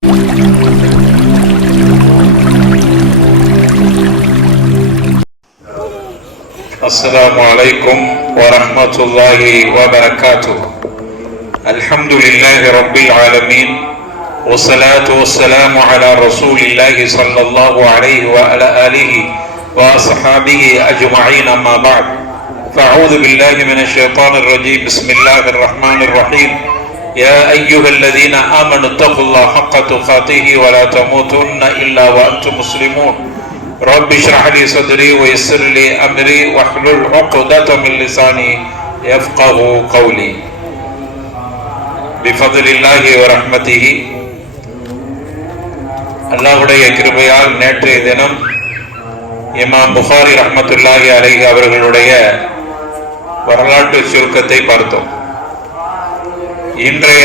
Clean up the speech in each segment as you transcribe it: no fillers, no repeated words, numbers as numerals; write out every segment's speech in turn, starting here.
السلام عليكم ورحمة الله وبركاته. الحمد لله رب العالمين والصلاة والسلام على رسول الله صلى الله عليه وعلى آله وأصحابه أجمعين. أما بعد، فأعوذ بالله من الشيطان الرجيم. بسم الله الرحمن الرحيم. يا أيها الذين آمنوا اتقوا الله حق تقاته ولا تموتن إلا وأنتم مسلمون. رب اشرح لي صدري ويسر لي أمري واحلل عقدة من لساني يفقهوا قولي. بفضل الله ورحمته, அல்லாஹ்வுடைய கிருபையால் நேற்றைய தினம் இமாம் புகாரி ரஹ்மத்துல்லாஹி அலைஹி அவர்களுடைய வரலாற்று சுருக்கத்தை பார்த்தோம். இன்றைய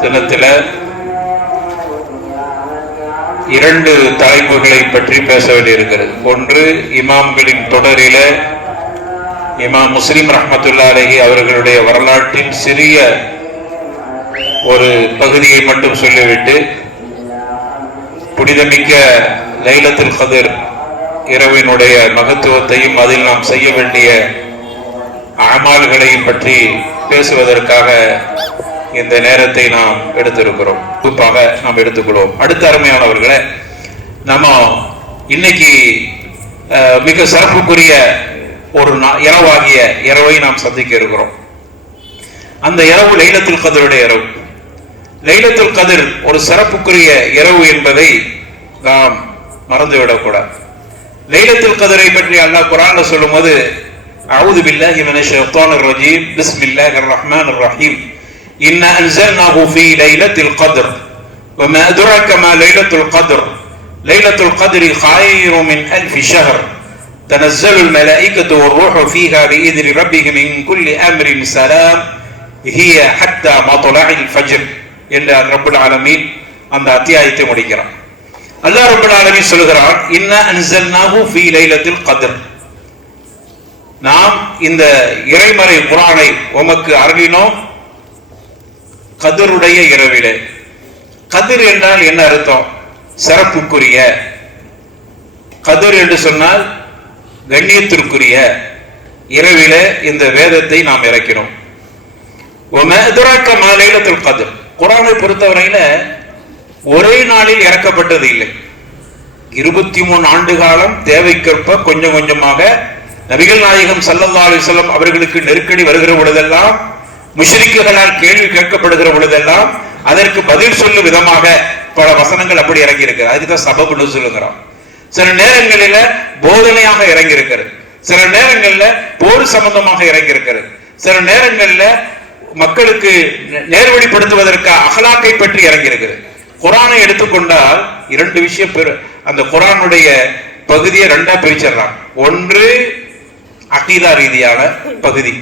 தினத்தில் இரண்டு தலைப்புகளை பற்றி பேச வேண்டியிருக்கிறது. ஒன்று, இமாம்களின் தொடரில இமாம் முஸ்லிம் ரஹ்மத்துல்லாஹி அலைஹி அவர்களுடைய வரலாற்றின் சிறிய ஒரு பகுதியை மட்டும் சொல்லிவிட்டு, புனிதமிக்க லைலத்துல் கத்ர் இரவினுடைய மகத்துவத்தையும் அதில் நாம் செய்ய வேண்டிய அமால்களையும் பற்றி பேசுவதற்காக இந்த நேரத்தை நாம் எடுத்திருக்கிறோம். குறிப்பாக நாம் எடுத்துக்கொள்வோம். அடுத்த அருமையானவர்களே, நம்ம இன்னைக்கு மிக சிறப்புக்குரிய ஒரு இரவாகிய இரவை நாம் சந்திக்க இருக்கிறோம். அந்த இரவு லைலத்துல் கத்ருடைய இரவு. லைலத்துல் கத்ர் ஒரு சிறப்புக்குரிய இரவு என்பதை நாம் மறந்துவிடக்கூடாது. லைலத்துல் கத்ரை பற்றி அல்லாஹ் குர்ஆன்ல சொல்லும்போது, அஊது பில்லாஹி மினஷ் ஷைத்தானிர் ரஜீம், பிஸ்மில்லாஹிர் ரஹ்மானிர் ரஹீம், இன்னா அன்ஸல்னாஹு ஃபீ லைலத்தில் கத்ர் வமா அத்ராக மா லைலத்துல் கத்ர் லைலத்துல் கத்ரி கைரும் மின் அல்ஃபி ஷஹர் தனஸ்ஸலுல் மலாயிகத்து வர்ரூஹு ஃபீஹா பிஇذن ரப்பிஹிம் மின் குல்லி அம்ரின் ஸலாம் ஹிய ஹத்தா மத்லஇல் ஃபஜ்ர் என்று ரப்புல் ஆலமீன் அந்த அத்தியாயத்தை முடிக்கிறான். அல்லாஹ் ரப்புல் ஆலமீன் சொல்கிறான், இன்னா அன்ஸல்னாஹு ஃபீ லைலத்தில் கத்ர், நாம் இந்த இறைமறை குர்ஆனை உமக்கு அருளினோம் கத்ருடைய இரவிலே. கத்ர் என்றால் என்ன அர்த்தம்? சிறப்புக்குரிய. கத்ர் என்று சொன்னால் கண்ணியத்திற்குரிய இரவிலே இந்த வேதத்தை நாம் இறக்கினோம். வமா அத்ராக மா லைலத்துல் கத்ர், குர்ஆனை பொறுத்தவரையில ஒரே நாளில் இறக்கப்பட்டது இல்லை. 23 ஆண்டு காலம் தேவைக்கேற்ப கொஞ்சம் கொஞ்சமாக நபிகள் நாயகம் ஸல்லல்லாஹு அலைஹி வஸல்லம் அவர்களுக்கு நெருக்கடி வருகிற பொழுதெல்லாம், முஷ்ரிக்குகளால் கேள்வி கேட்கப்படுகிற பொழுதெல்லாம் அதற்கு பதில் சொல்லும் விதமாக பல வசனங்கள் அப்படி இறங்கி இருக்கிறது. அதுக்கு தான் சபபு நுஸூலுங்கிறோம். சில நேரங்களில போதனையாக இறங்கி இருக்கிறது, சில நேரங்களில் போர் சம்பந்தமாக இறங்கி இருக்கிறது, சில நேரங்களில் மக்களுக்கு நேர்வழிப்படுத்துவதற்கு அஹ்லாக்கை பற்றி இறங்கி இருக்கிறது. குர்ஆனை எடுத்துக்கொண்டால் இரண்டு விஷயம், அந்த குர்ஆனுடைய பகுதியை ரெண்டா பிரிச்சிடறாங்க. ஒன்று அகீதா ரீதியான பகுதி,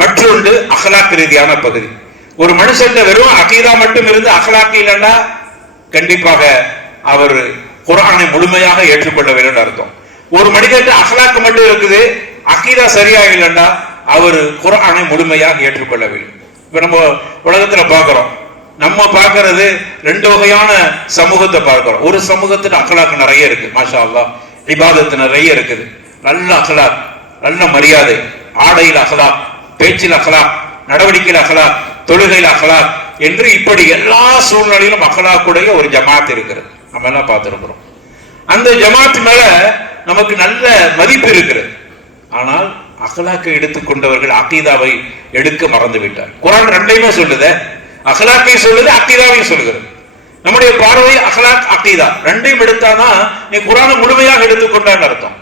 மற்றொன்று அஹ்லாக் ரீதியான பகுதி. ஒரு மனுஷன் வெறும் அகீதா மட்டும் இருந்து அஹ்லாக் இல்லைன்னா கண்டிப்பாக அவர் குர்ஆனை முழுமையாக ஏற்றுக்கொள்ளவில்லைன்னு அர்த்தம். ஒரு மனிதன் அஹ்லாக் மட்டும் இருக்குது, அகீதா சரியா இல்லைன்னா அவர் குர்ஆனை முழுமையாக ஏற்றுக்கொள்ளவில்லை. இப்ப நம்ம உலகத்துல பாக்குறோம், நம்ம பார்க்கறது ரெண்டு வகையான சமூகத்தை பார்க்கிறோம். ஒரு சமூகத்துல அஹ்லாக் நிறைய இருக்கு, மாஷா அல்லாஹ், இபாதத்து நிறைய இருக்குது, நல்ல அஹ்லாக், நல்ல மரியாதை, ஆடையில் அஹ்லாக், பேச்சில் அஹ்லாக், நடவடிக்கையில் அஹ்லாக், தொழுகையில் அஹ்லாக் என்று இப்படி எல்லா சூழ்நிலையிலும் அஹ்லாக்குடைய ஒரு ஜமாத் இருக்கிறது. நம்ம எல்லாம் பார்த்திருக்கிறோம். அந்த ஜமாத் மேல நமக்கு நல்ல மதிப்பு இருக்கிறது. ஆனால் அஹ்லாக்கை எடுத்துக்கொண்டவர்கள் அகீதாவை எடுக்க மறந்து விட்டார். குர்ஆன் ரெண்டையுமே சொல்லுது, அஹ்லாக்கை சொல்லுது, அகீதாவையும் சொல்லுகிறது. நம்முடைய பார்வை அஹ்லாக் அகீதா ரெண்டையும் எடுத்தாதான் நீ குர்ஆனை முழுமையாக எடுத்துக்கொண்டான்னு அர்த்தம்.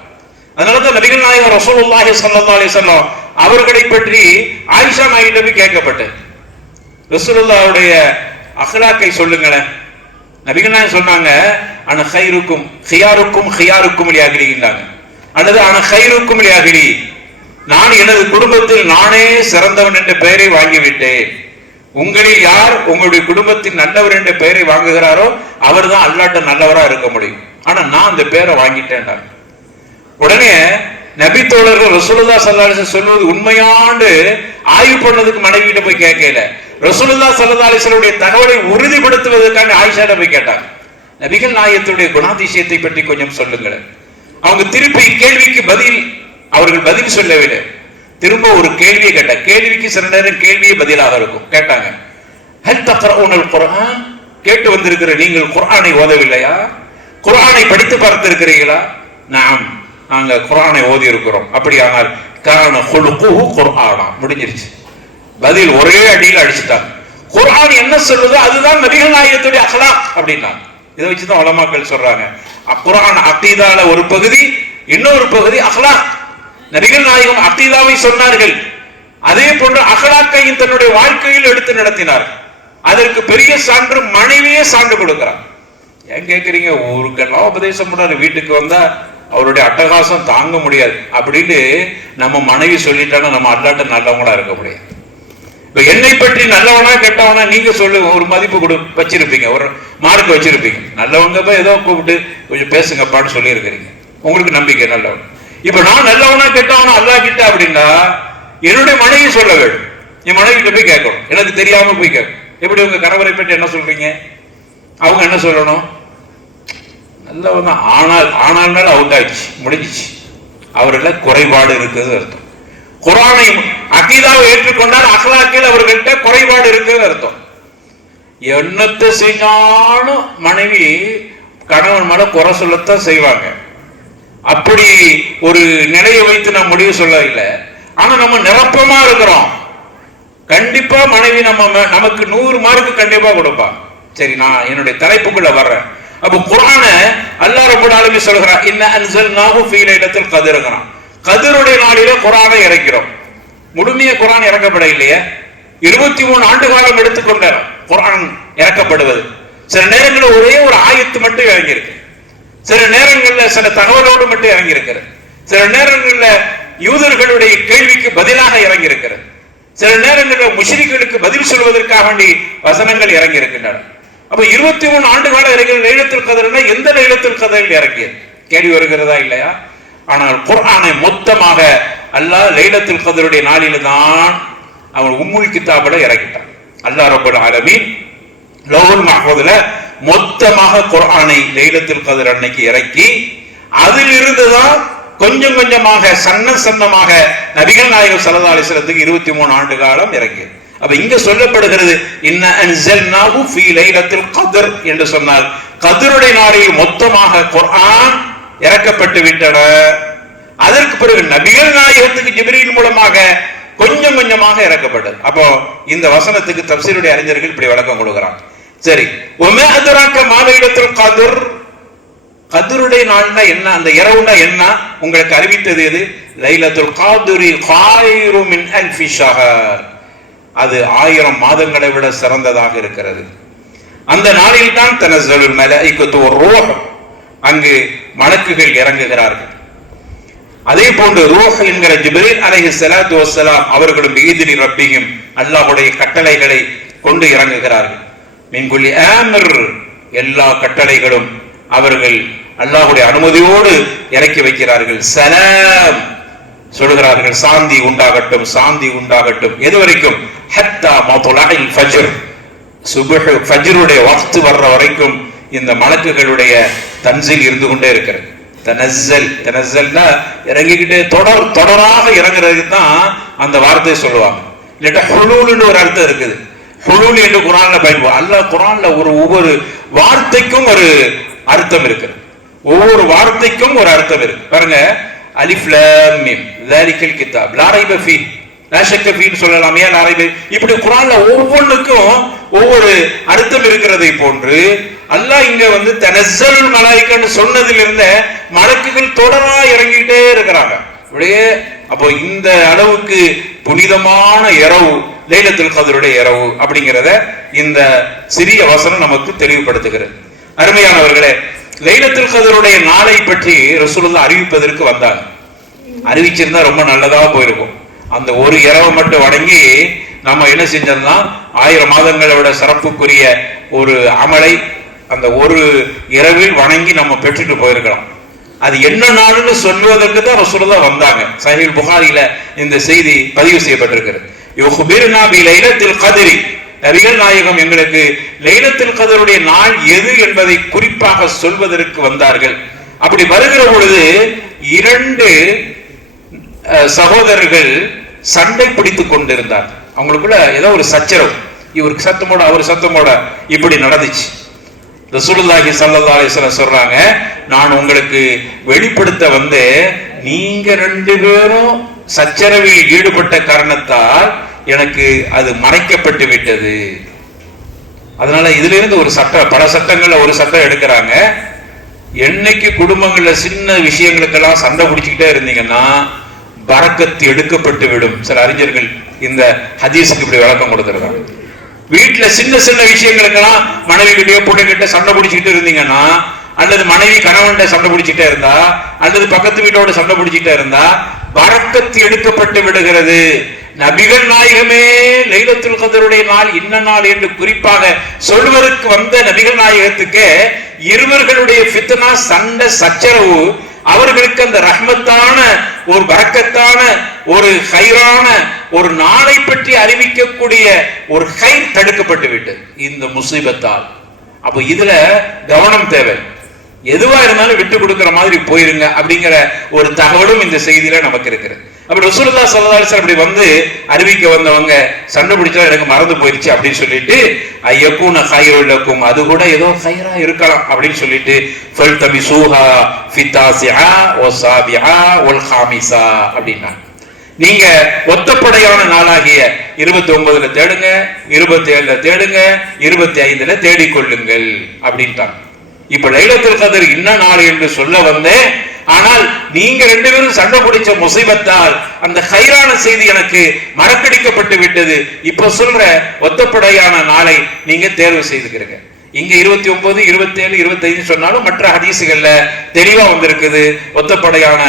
அதனாலதான் நபிகள் நாயகம் ரசூலுல்லாஹி ஸல்லல்லாஹு அலைஹி வஸல்லம் அவர்களை பற்றி ஆயிஷா நாயிடமே கேட்கப்பட்டது, ரசூலுல்லாஹ்வுடைய அஹ்லாக்கை சொல்லுங்களேன். நபிகள் நாயகம் சொன்னாங்க, அன கைருக்கும் ஹியாருக்கும் ஹியாருக்கும் லியாகிலின்னாங்க, அல்லது அன கைருக்கும் லியாகிலி, நான் எனது குடும்பத்தில் நானே சிறந்தவன் என்ற பெயரை வாங்கிவிட்டேன். உங்களில் யார் உங்களுடைய குடும்பத்தில் நல்லவர் என்ற பெயரை வாங்குகிறாரோ அவர் தான் அல்லாஹ்ட்ட நல்லவரா இருக்க முடியும். ஆனா நான் அந்த பெயரை வாங்கிட்டேன். உடனே நபி தோழர்கள் ரசூலுல்லாஹி ஸல்லல்லாஹு அலைஹி வஸல்லம் சொல்வது உண்மையாண்டு ஆய்வு பண்ணதுக்கு மனைவி கிட்ட போய் கேட்கல. ரசூலுல்லாஹி ஸல்லல்லாஹு அலைஹி வஸல்லம் தகவலை உறுதிப்படுத்துவதற்காக ஆயிஷாட்ட போய் கேட்டாங்க, நபிகள் நாயகத்துடைய குணாதிசயத்தை பற்றி கொஞ்சம் சொல்லுங்கள். அவங்க திருப்பி கேள்விக்கு அவர்கள் பதில் சொல்லவில்லை. திரும்ப ஒரு கேள்வியை கேட்டாங்க. கேள்விக்கு சில நேரம் கேள்வியே பதிலாக இருக்கும். கேட்டாங்க, ஹல் தக்ரஊனல் குர்ஆன், கேட்டு வந்திருக்கிற நீங்கள் குர்ஆனை ஓதவில்லையா? குர்ஆனை படித்து பார்த்திருக்கிறீர்களா? நாம், நாங்க குர்ஆனை ஓதி இருக்கிறோம். அப்படியானால் கான குலுகுஹு குர்ஆனா, முடிஞ்சிருச்சு. பதில் ஒரே அடியில் அடிச்சுட்டாங்க. குர்ஆன் என்ன சொல்லுதோ அதுதான் நபிகள் நாயகத்துடைய அக்லாக் அப்படின்னா. இதை வச்சுதான் உலமாக்கள் சொல்றாங்க, குர்ஆன் அகீதால ஒரு பகுதி, இன்னொரு பகுதி அக்லாக். நபிகள் நாயகம் அகீதாவை சொன்னார்கள், அதே போன்று அக்லாக்கையும் தன்னுடைய வாழ்க்கையில் எடுத்து நடத்தினார். அதற்கு பெரிய சான்று மனைவியே சான்று கொடுக்கிறார். ஏன் கேட்கிறீங்க? ஊருக்கெல்லாம் உபதேசம் பண்ணாரு, வீட்டுக்கு வந்தா அவருடைய அட்டகாசம் தாங்க முடியாது அப்படின்னு நம்ம மனைவி சொல்லிட்டாங்க, நம்ம அல்லாட்ட நல்லவங்களா இருக்க முடியாது. இப்ப என்னை பற்றி நல்லவனா கெட்டவனா நீங்க சொல்லு, ஒரு மதிப்பு வச்சிருப்பீங்க, ஒரு மார்க் வச்சிருப்பீங்க. நல்லவங்க ஏதோ கூப்பிட்டு கொஞ்சம் பேசுங்கப்பான்னு சொல்லி இருக்கிறீங்க, உங்களுக்கு நம்பிக்கை நல்லவன். இப்ப நான் நல்லவனா கெட்டவனா அல்லா கிட்ட அப்படின்னா என்னுடைய மனைவி சொல்ல வேண்டும். என் மனைவி கிட்ட போய் கேட்கணும், எனக்கு தெரியாம போய் கேட்கணும். எப்படி உங்க கணவரை பற்றி என்ன சொல்றீங்க? அவங்க என்ன சொல்லணும்? நல்லவன் தான், ஆனால் அவுட் ஆயிடுச்சு, முடிஞ்சிச்சு. அவர்கள குறைபாடு இருக்குது அர்த்தம். குர்ஆனை அகீதாவை ஏற்றுக்கொண்டால் அக்லாக்கில் அவர்கள்ட்ட குறைபாடு இருக்குன்னு அர்த்தம். என்னத்தை செஞ்சாலும் மனைவி கணவன் மேல குறை சொல்லத்தான் செய்வாங்க. அப்படி ஒரு நிலையை வைத்து நான் முடிவு சொல்ல இல்லை. ஆனா நம்ம நிரப்பமா இருக்கிறோம், கண்டிப்பா மனைவி நமக்கு 100 மார்க்கு கண்டிப்பா கொடுப்பாங்க. சரி, நான் என்னுடைய தலைப்புக்குள்ள வர்றேன். அப்ப குர்ஆனை அல்லாஹ் ரப்பல் ஆலமீன் சொல்கிறான், இன்ன அன்ஸல்நாஹு ஃபீ லைலத்துல் கத்ர்ங்கறான். கத்ருடைய நாளில குர்ஆனை இறக்கிறோம். முழுமைய குர்ஆன் இறக்கப்பட இல்லையே, 23 ஆண்டு காலம் எடுத்துக்கொண்ட குர்ஆன் இறக்கப்படுவது. சில நேரங்களில் ஒரே ஒரு ஆயத்து மட்டும் இறங்கியிருக்கு, சில நேரங்களில் சில தகவலோடு மட்டும் இறங்கியிருக்கிறது, சில நேரங்களில் யூதர்களுடைய கேள்விக்கு பதிலாக இறங்கியிருக்கிறது, சில நேரங்களில் முஷ்ரிக்குகளுக்கு பதில் சொல்வதற்காக வேண்டி வசனங்கள் இறங்கி இருக்கின்றன. அப்ப 23 ஆண்டு கால இறங்கிய லைலத்துல் கத்ர்னா எந்த லைலத்துல் கத்ரில் இறங்கியது கேள்வி வருகிறதா இல்லையா? ஆனால் குர்ஆனை மொத்தமாக அல்லாஹ் லைலத்துல் கத்ருடைய நாளில தான் அவன் உம்முல் கிதாபுல இறக்கிட்டான். அல்லாஹ் ரப்பல் ஆலமீன் லௌஹுல் மஹ்ஃபூதுல மொத்தமாக குர்ஆனை லைலத்துல் கத்ர் அன்னைக்கு இறக்கி, அதிலிருந்து தான் கொஞ்சம் கொஞ்சமாக சன்னமாக நபிகள் நாயகம் ஸல்லல்லாஹு அலைஹி வஸல்லத்துக்கு 23 ஆண்டு காலம் இறங்கியது. அப்ப இங்க சொல்லப்படுகிறது, இன்ன அன்ஸல்நாஹு ஃபீ லைலத்துல் கத்ர் என்று சொன்னால் கத்ருடைய நாளில் மொத்தமாக குர்ஆன் இறக்கப்பட்டு விட்டன. அதற்கு பிறகு நபிகள் நாயகத்துக்கு ஜிப்ரீல் மூலமாக கொஞ்சம் கொஞ்சமாக இறக்கப்பட்டது. அப்போ இந்த வசனத்துக்கு தஃசீருடைய அறிஞர்கள் இப்படி விளக்கம் கொடுக்கிறாங்க. சரி, வமா அத்ராக மா லைலத்துல் கத்ர், கத்ருடைய நாள்னா என்ன, அந்த இரவுனா என்ன உங்களுக்கு அறிவித்தது எது? லைலத்துல் கத்ரி கைரு மின் அல்ஃபி ஷஹர், அது 1000 மாதங்களை விட சிறந்ததாக இருக்கிறது. அந்த நாளில் தான் தனஸ்ஸலுல் மலாயிகத்து வர்ரூஹ், அங்கு மலக்குகள் இறங்குகிறார்கள். அதே போன்று ரூஹ் என்கிற ஜிப்ரீல் அலைஹிஸ்ஸலாத்து வஸ்ஸலாம் அவர்களும் பீஇத்னி ரப்பிஹிம், அல்லாஹ்வுடைய கட்டளைகளை கொண்டு இறங்குகிறார்கள். மின் குல்லி ஆமிர், எல்லா கட்டளைகளும் அவர்கள் அல்லாஹ்வுடைய அனுமதியோடு இறக்கி வைக்கிறார்கள். சலாம் சொல்கிறார்கள், சாந்தி உண்டாகட்டும், சாந்தி உண்டாகட்டும். எது வரைக்கும்? ஹத்தா மத்லஇல் ஃபஜ்ர், சுபஹ் ஃபஜ்ருடைய வக்த் வர்ற வரைக்கும் இந்த மலக்குகளுடைய தன்சீல் இருந்து கொண்டே இருக்கிறது. தனஸ்ஸல்னா இறங்கிக்கிட்டே தொடராக இறங்குறதுக்கு தான் அந்த வார்த்தையை சொல்லுவாங்க. இல்லட்டா ஹுலூல்னு ஒரு அர்த்தம் இருக்குது. ஹுலூல் என்று குர்ஆன்ல பயன்படும். அல்லாஹ் குர்ஆன்ல ஒவ்வொரு வார்த்தைக்கும் ஒரு அர்த்தம் இருக்கு, ஒவ்வொரு வார்த்தைக்கும் ஒரு அர்த்தம் இருக்கு. பாருங்க, அலிஃப் லாம் மீம் ஸாலிகல் கிதாப் லா ரைப ஃபீ, லா ஷக்க ஃபீன்னு சொல்லலாமே, லா ரைப, இப்படி குர்ஆன்ல ஒவ்வொன்றுக்கும் ஒவ்வொரு அர்த்தம் இருக்கிறதை போன்று அல்லாஹ் இங்க தனஸ்ஸலுல் மலாயிகன்னு சொன்னதிலிருந்து மலக்குகள் தொடரா இறங்கிட்டே இருக்கிறாங்க அப்படியே. அப்போ இந்த அளவுக்கு புனிதமான இரவு லைலத்துல் கத்ருடைய இரவு அப்படிங்கிறத இந்த சிறிய வசனம் நமக்கு தெளிவுபடுத்துகிறது. அருமையானவர்களே, லைலத்துல் கத்ருடைய நாளை பற்றி ரசூலுல்லாஹ் அறிவிப்பதற்கு வந்தாங்க. அறிவிச்சிருந்தா ரொம்ப நல்லதா போயிருக்கும். அந்த ஒரு இரவு மட்டும் வணங்கி நம்ம என்ன செஞ்சோம்னா 1000 மாதங்களை விட சிறப்புக்குரிய ஒரு அமலை அந்த ஒரு இரவில் வணங்கி நம்ம பெற்றுட்டு போயிருக்கலாம். அது என்ன நாள்னு சொல்வதற்கு தான் ரசூலுல்லாஹ் வந்தாங்க. சஹீஹ் புகாரில இந்த செய்தி பதிவு செய்யப்பட்டிருக்கிறது. யுக்பிருனா பி லைலத்துல் கத்ரி, நபிகள் நாயகம் எங்களுக்கு லைலத்துல் கத்ருடைய நாள் எது என்பதை குறிப்பாக சொல்வதற்கு வந்தார்கள். அப்படி வருகிற பொழுது இரண்டு சகோதரர்கள் சண்டை பிடித்துக் கொண்டிருந்தார். அவங்களுக்குள்ள ஏதோ ஒரு சச்சரவு, இவருக்கு சத்தமோட அவர் சத்தமோட இப்படி நடந்துச்சு. ரசூலுல்லாஹி ஸல்லல்லாஹு அலைஹி வஸல்லம் சொல்றாங்க, நான் உங்களுக்கு வெளிப்படுத்த வந்து நீங்க ரெண்டு பேரும் சச்சரவில் ஈடுபட்ட காரணத்தால் எனக்கு அது மறைக்கப்பட்டு விட்டது. அதனால இதுல இருந்து ஒரு சட்டம், பல சட்டங்கள்ல ஒரு சட்டம் எடுக்கிறாங்க. என்னைக்கு குடும்பங்கள்ல சின்ன விஷயங்களுக்கெல்லாம் சண்டை பிடிச்சுக்கிட்டே இருந்தீங்கன்னா பரக்கத்து எடுக்கப்பட்டு விடும். சில அறிஞர்கள் இந்த ஹதீஸுக்கு இப்படி விளக்கம் கொடுத்திருக்காங்க. வீட்டுல சின்ன சின்ன விஷயங்களுக்கெல்லாம் மனைவி கிட்டயோ பொண்ணுகிட்ட சண்டை பிடிச்சிக்கிட்டு இருந்தீங்கன்னா, அல்லது மனைவி கணவன்கிட்ட சண்டை பிடிச்சிட்டே இருந்தா, அல்லது பக்கத்து வீட்டோட சண்டை பிடிச்சிட்டே இருந்தா பரக்கத்து எடுக்கப்பட்டு விடுகிறது. நபிகள் நாயகமே லைலத்துல் கத்ருடைய நாள் இன்ன நாள் என்று குறிப்பாக சொல்வதற்கு வந்த நபிகள் நாயகத்துக்கு இருவர்களுடைய ஃபித்னா, சண்டை, சச்சரவு அவர்களுக்கு அந்த ரஹ்மத்தான ஒரு பரக்கத்தான ஒரு ஹைரான ஒரு நாளை பற்றி அறிவிக்கக்கூடிய ஒரு ஹைர் தடுக்கப்பட்டு விட்டது இந்த முசீபத்தால். அப்போ இதுல கவனம் தேவை. எதுவா இருந்தாலும் விட்டு கொடுக்கிற மாதிரி போயிருங்க அப்படிங்கிற ஒரு தகவலும் இந்த செய்தியில நமக்கு இருக்கிறது. அப்படி ரசூலுல்லாஹி ஸல்லல்லாஹு அலைஹி வஸல்லம் அப்படி வந்து அறிவிக்க வந்தவங்க சண்டை பிடிச்சா எனக்கு மறந்து போயிருச்சு அப்படின்னு சொல்லிட்டு ஐயக்கூன ஹைருல் லக்கும், அது கூட ஏதோ ஹைரா இருக்கலாம் அப்படின்னு சொல்லிட்டு ஃபல்தமிசூஹா ஃபித்தாசிஆ வஸாபிஆ வல் ஹாமிஸா அப்படின்னா, நீங்க ஒத்தப்படையான நாளாகிய 29ல தேடுங்க, 27ல தேடுங்க, 25ல தேடிக்கொள்ளுங்கள் அப்படின்ட்டாங்க. இப்ப லைலத்துல் கத்ர் இன்ன நாள் என்று சொல்ல வந்தேன். ஆனால் நீங்க ரெண்டு பேரும் சண்டை பிடிச்ச முசீபத்தால் அந்த ஹைரான செய்தி எனக்கு மறக்கடிக்கப்பட்டு விட்டது. இப்ப சொல்ற ஒத்தப்படையான நாளை நீங்க தேர்வு செய்துக்கிறீங்க. இங்க 29, 27, 25 சொன்னாலும் மற்ற ஹதீசுகள்ல தெளிவா வந்திருக்குது. ஒத்தப்படையான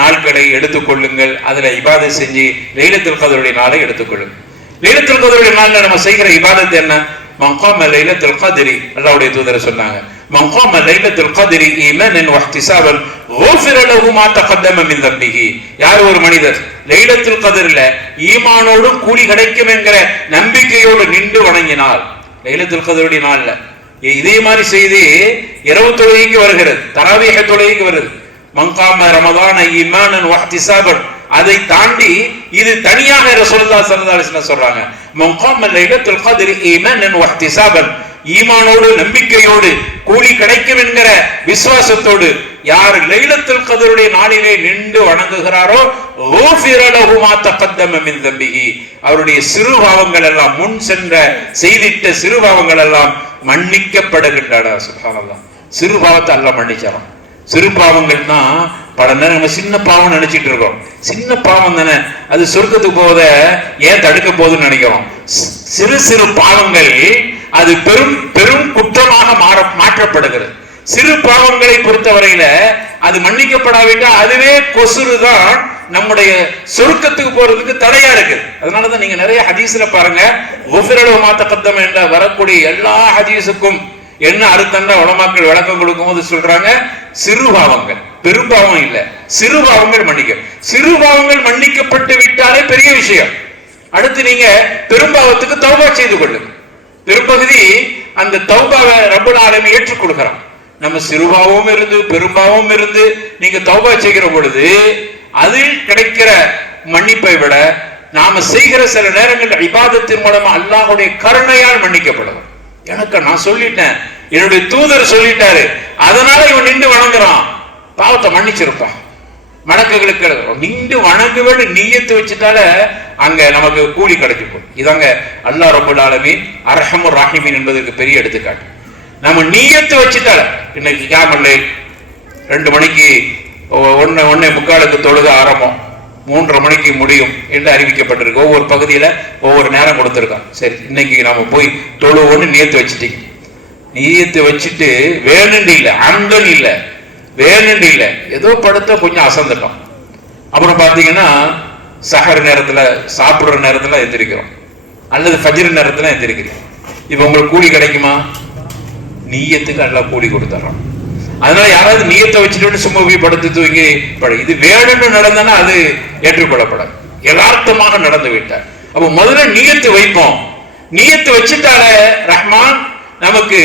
நாட்களை எடுத்துக்கொள்ளுங்கள், அதுல இபாதத் செஞ்சு லைலத்துல் கத்ருடைய நாளை எடுத்துக்கொள்ளுங்கள். லைலத்துல் கத்ருடைய நாள்ல நம்ம செய்கிற இபாதத் என்ன? மன்காம லைலத்துல் கத்ரி, அல்லாஹ்வுடைய தூதர் சொன்னாங்க, மன்காம லைலத்துல் கத்ரி ஈமானன் வஹ்திசாபன் குஃபிர லஹு மா தகத்தம மின் தம்பிஹி. யார் ஒரு மனிதர் லைலத்துல் கத்ர்ல ஈமானோடு கூலி கிடைக்கும் என்கிற நம்பிக்கையோடு நின்று வணங்கினால், லைலத்துல் கத்ருடைய நாள்ல இதே மாதிரி செய்தி இரவு தொழுகைக்கு வருகிறது, தராவீஹ் தொழுகைக்கு வருது. மன்காம ரமதான ஈமானன் வஹ்திசாபன், அதை தாண்டி இது தனியாக ரசூலுல்லாஹி ஸல்லல்லாஹு அலைஹி வஸல்லம் சொல்றாங்க, மன்காம லைலத்துல் கத்ரி ஈமானன் வஹ்திசாபன், ஈமானோடு நம்பிக்கையோடு கூலி கிடைக்கும் என்கிற விசுவாசத்தோடு யார் லைலத்துல் கத்ருடைய நாளிலே நின்று வணங்குகிறாரோ குஃபிர லஹு மா தகத்தம மின் தம்பிஹி, அவருடைய சிறு பாவங்கள் எல்லாம், முன் சென்ற செய்திட்ட சிறு பாவங்கள் எல்லாம் மன்னிக்கப்படுகின்றன. சுப்ஹானல்லாஹ். சிறு பாவத்தை அல்லாஹ் மன்னிச்சாராம். சிறு பாவங்கள்னா பல நேரம் நம்ம சின்ன பாவம் நினைச்சிட்டு இருக்கோம். சின்ன பாவம் தானே, அது சொர்க்கத்துக்கு போவத ஏன் தடுக்க போகுதுன்னு நினைக்கிறோம். சிறு சிறு பாவங்கள் அது பெரும் பெரும் குற்றமாக மாற்றப்படுகிறது. சிறு பாவங்களை பொறுத்தவரையில அது மன்னிக்கப்படாவிட்டால் அதுவே கொசுறு தான் நம்முடைய சொர்க்கத்துக்கு போறதுக்கு தடையா இருக்கு. அதனாலதான் நீங்க நிறைய ஹதீஸ்ல பாருங்க, குஃபிரலஹு மா தகத்தம என்ற வரக்கூடிய எல்லா ஹதீஸுக்கும் என்ன அர்த்தம்னா உலமாக்கள் விளக்கம் கொடுக்கும் போது சொல்றாங்க, சிறு பாவங்கள், பெரும்பாவம் இல்ல, சிறு பாவங்கள் மன்னிக்க. சிறு பாவங்கள் மன்னிக்கப்பட்டு விட்டாலே பெரிய விஷயம். அடுத்து நீங்க பெரும்பாவத்துக்கு தௌபா செய்து கொள்ளுங்க. பெரும்பகுதி அந்த தௌபாவை ரப்பல் ஆலமீன் ஏற்றுக் கொடுக்கிறான். நம்ம சிறுபாவமும் இருந்து பெரும்பாவமும் இருந்து நீங்க தௌபா செய்கிற பொழுது அதில் கிடைக்கிற மன்னிப்பை விட நாம செய்கிற சில நேரங்கள் இபாதத்தின் மூலமா அல்லாஹ்வுடைய கருணையால் மன்னிக்கப்படும். எனக்கு நான் சொல்லிட்டேன், என்னுடைய தூதர் சொல்லிட்டாரு, அதனால இவன் நின்று வணங்குறான், பாவத்தை மன்னிச்சிருப்பான். வணக்கங்களுக்கு நின்று வணங்குவேன்னு நியத்து வச்சுட்டால அங்க நமக்கு கூலி கிடைச்சு போகும். இதாங்க அல்லாஹ் ரப்பல் ஆலமீன் அர்ஹமுர் ரஹீமீன் என்பதற்கு பெரிய எடுத்துக்காட்டு. நம்ம நியத்து வச்சுட்டால இன்னைக்கு கியாமல்லை 2 மணிக்கு 1:45 தொழுக ஆரம்பம், 3:30 மணிக்கு முடியும் என்று அறிவிக்கப்பட்டிருக்கு. ஒவ்வொரு பகுதியில ஒவ்வொரு நேரம் கொடுத்திருக்கான். சரி, இன்னைக்கு நாம போய் தொழுவோன்னு நியத்து வச்சுட்டீங்க. நியத்து வச்சுட்டு வேணுண்டு இல்ல, அந்தன் இல்ல, வேணுண்டு இல்ல, ஏதோ படுத்த கொஞ்சம் அசந்துட்டோம். அப்புறம் பாத்தீங்கன்னா சஹர் நேரத்துல சாப்பிடுற நேரத்துல எந்திரிக்கிறோம், அல்லது ஃபஜ்ர் நேரத்துல எந்திரிக்கிறோம். இப்ப உங்களுக்கு கூலி கிடைக்குமா? நியத்துக்கு எல்லாம் கூலி கொடுத்துறோம். அதனால யாராவது நியத்தை வச்சுட்டு சும்மா போய் படுத்து தூங்கி இது வேணும்னு நடந்தனா அது ஏற்றுக்கொள்ளப்படாது. யதார்த்தமாக நடந்து விட்டார். அப்ப முதல்ல நியத்து வைப்போம். நியத்து வச்சுட்டால ரஹ்மான் நமக்கு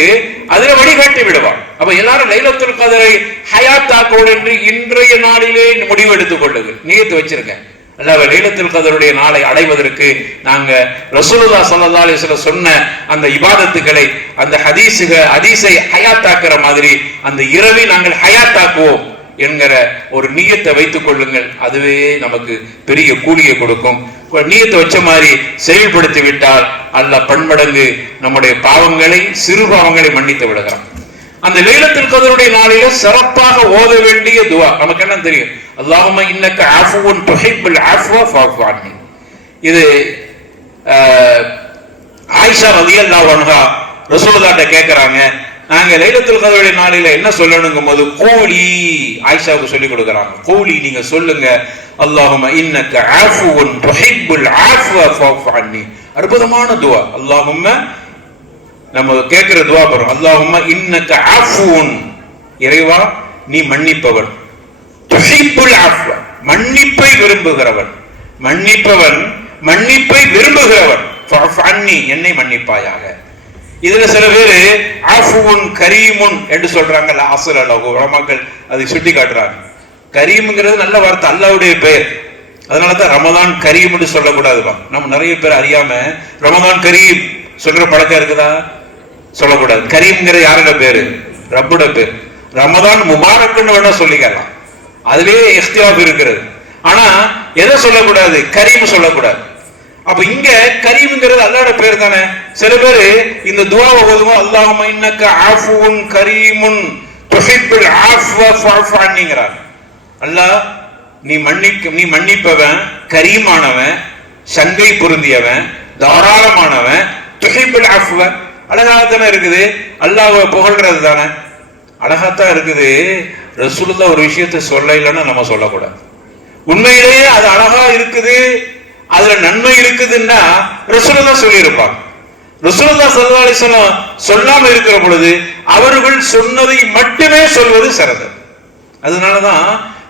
அதுல வழிகாட்டி விடுவான். அப்ப எல்லாரும் லைலத்துல் கத்ரை ஹயாத்தாக்கோடு என்று இன்றைய நாளிலே முடிவு எடுத்துக் கொள்ளுங்கள். நியத்து வச்சிருங்க. அல்லாஹ் லைலத்துல் கத்ருடைய நாளை அடைவதற்கு நாங்க ரசூலுல்லாஹ் ஸல்லல்லாஹு அலைஹி வஸல்லம் சொன்ன அந்த இபாதத்துகளை, அந்த ஹதீஸை ஹயாத்தாக்குற மாதிரி அந்த இரவை நாங்கள் ஹயாத்தாக்குவோம் என்கிற ஒரு நியத்தை வைத்துக் கொள்ளுங்கள். அதுவே நமக்கு பெரிய கூலியை கொடுக்கும். நியத்தை வச்ச மாதிரி செயல்படுத்தி விட்டால் அல்லாஹ் பன்மடங்கு நம்முடைய பாவங்களை, சிறு பாவங்களை மன்னித்து விடுகிறான். அந்த லைலத்துல் கத்ருடைய நாளில சிறப்பாக ஓத வேண்டிய துஆ நமக்கு என்ன தெரியும்? அல்லாஹும்ம இன்னக அஃபுவுன் துஹிப்புல் அஃவ ஃபஅஃபு அன்னி. இது ஆயிஷா ரலியல்லாஹு அன்ஹா ரசூலுல்லாஹ்ட்ட கேக்குறாங்க, நாங்க லைலத்துல் கத்ருடைய நாளில என்ன சொல்லணுங்கும் போது கூலி ஆயிஷாவுக்கு சொல்லி கொடுக்கறாங்க. கூலி நீங்க சொல்லுங்க, அல்லாஹும்ம இன்னக அஃபுவுன் துஹிப்புல் அஃவ ஃபஅஃபு அன்னி. அற்புதமான துஆ. அல்லாஹும்ம நம்ம கேட்கிற துஆ பாருங்க. அல்லாஹும்ம இன்னக அஃபுன், இறைவா நீ மன்னிப்பவன், துஹிப்புல் அஃவ மன்னிப்பை விரும்புகிறவன், மன்னிப்பவன் மன்னிப்பை விரும்புகிறவன், ஃபஅஃபு அன்னி என்னை மன்னிப்பாயாக. இதுல சில பேரு அஃபுன் கரீமுன் என்று சொல்றாங்கல்ல, அஸ்ல் அல்லாஹ் உலமாக்கள் அதை சுட்டி காட்டுறாங்க. கரீம்ங்கிறது நல்ல வார்த்தை, அல்லாஹ்வுடைய பெயர். அதனாலதான் ரமதான் கரீம் என்று சொல்லக்கூடாதுப்பா. நம்ம நிறைய பேர் அறியாம ரமதான் கரீம் சொல்ற பழக்கம் இருக்குதா? சொல்லக்கூடாது. கரீம்ங்கிற யாரோட பேரு? ரப்போட பேர். ரமதான் முபாரக்னு வேணா சொல்லிக்கலாம், அதுலயே இஃப்திலாஃப் இருக்கிறது. ஆனா எதை சொல்லக்கூடாது? கரீம் சொல்லக்கூடாது. அப்ப இங்க கரீம்ங்கிறது அல்லாஹ்வோட பேர் தானே. சில பேரு இந்த துஆவை ஓதுவோம், அல்லாஹும்ம இன்னக அஃபுன் கரீமுன் துஹிப்புல் அஃவ ஃபஅஃபு அன்னிங்கறார். அல்லாஹ் நீ மன்னிப்பவன், கரீமானவன், சங்கை பொருந்தியவன், தாராளமானவன், துஹிப்புல் அஃவ அழகாத்தானே இருக்குது. அல்லாஹ்வை புகழ்றது தானே அழகாத்தான் இருக்குது. ரசூலுல்லாஹ் ஒரு விஷயத்தை சொல்ல இல்லைன்னா நம்ம சொல்லக்கூடாது. உண்மையிலேயே அது அழகா இருக்குது, அதுல நன்மை இருக்குதுன்னா ரசூலுல்லாஹ் சொல்லி இருப்பாங்க. ரசூலுல்லாஹ் ஸல்லல்லாஹு அலைஹி வஸல்லம் சொல்லாம இருக்கிற பொழுது அவர்கள் சொன்னதை மட்டுமே சொல்வது சிறந்தது. அதனாலதான்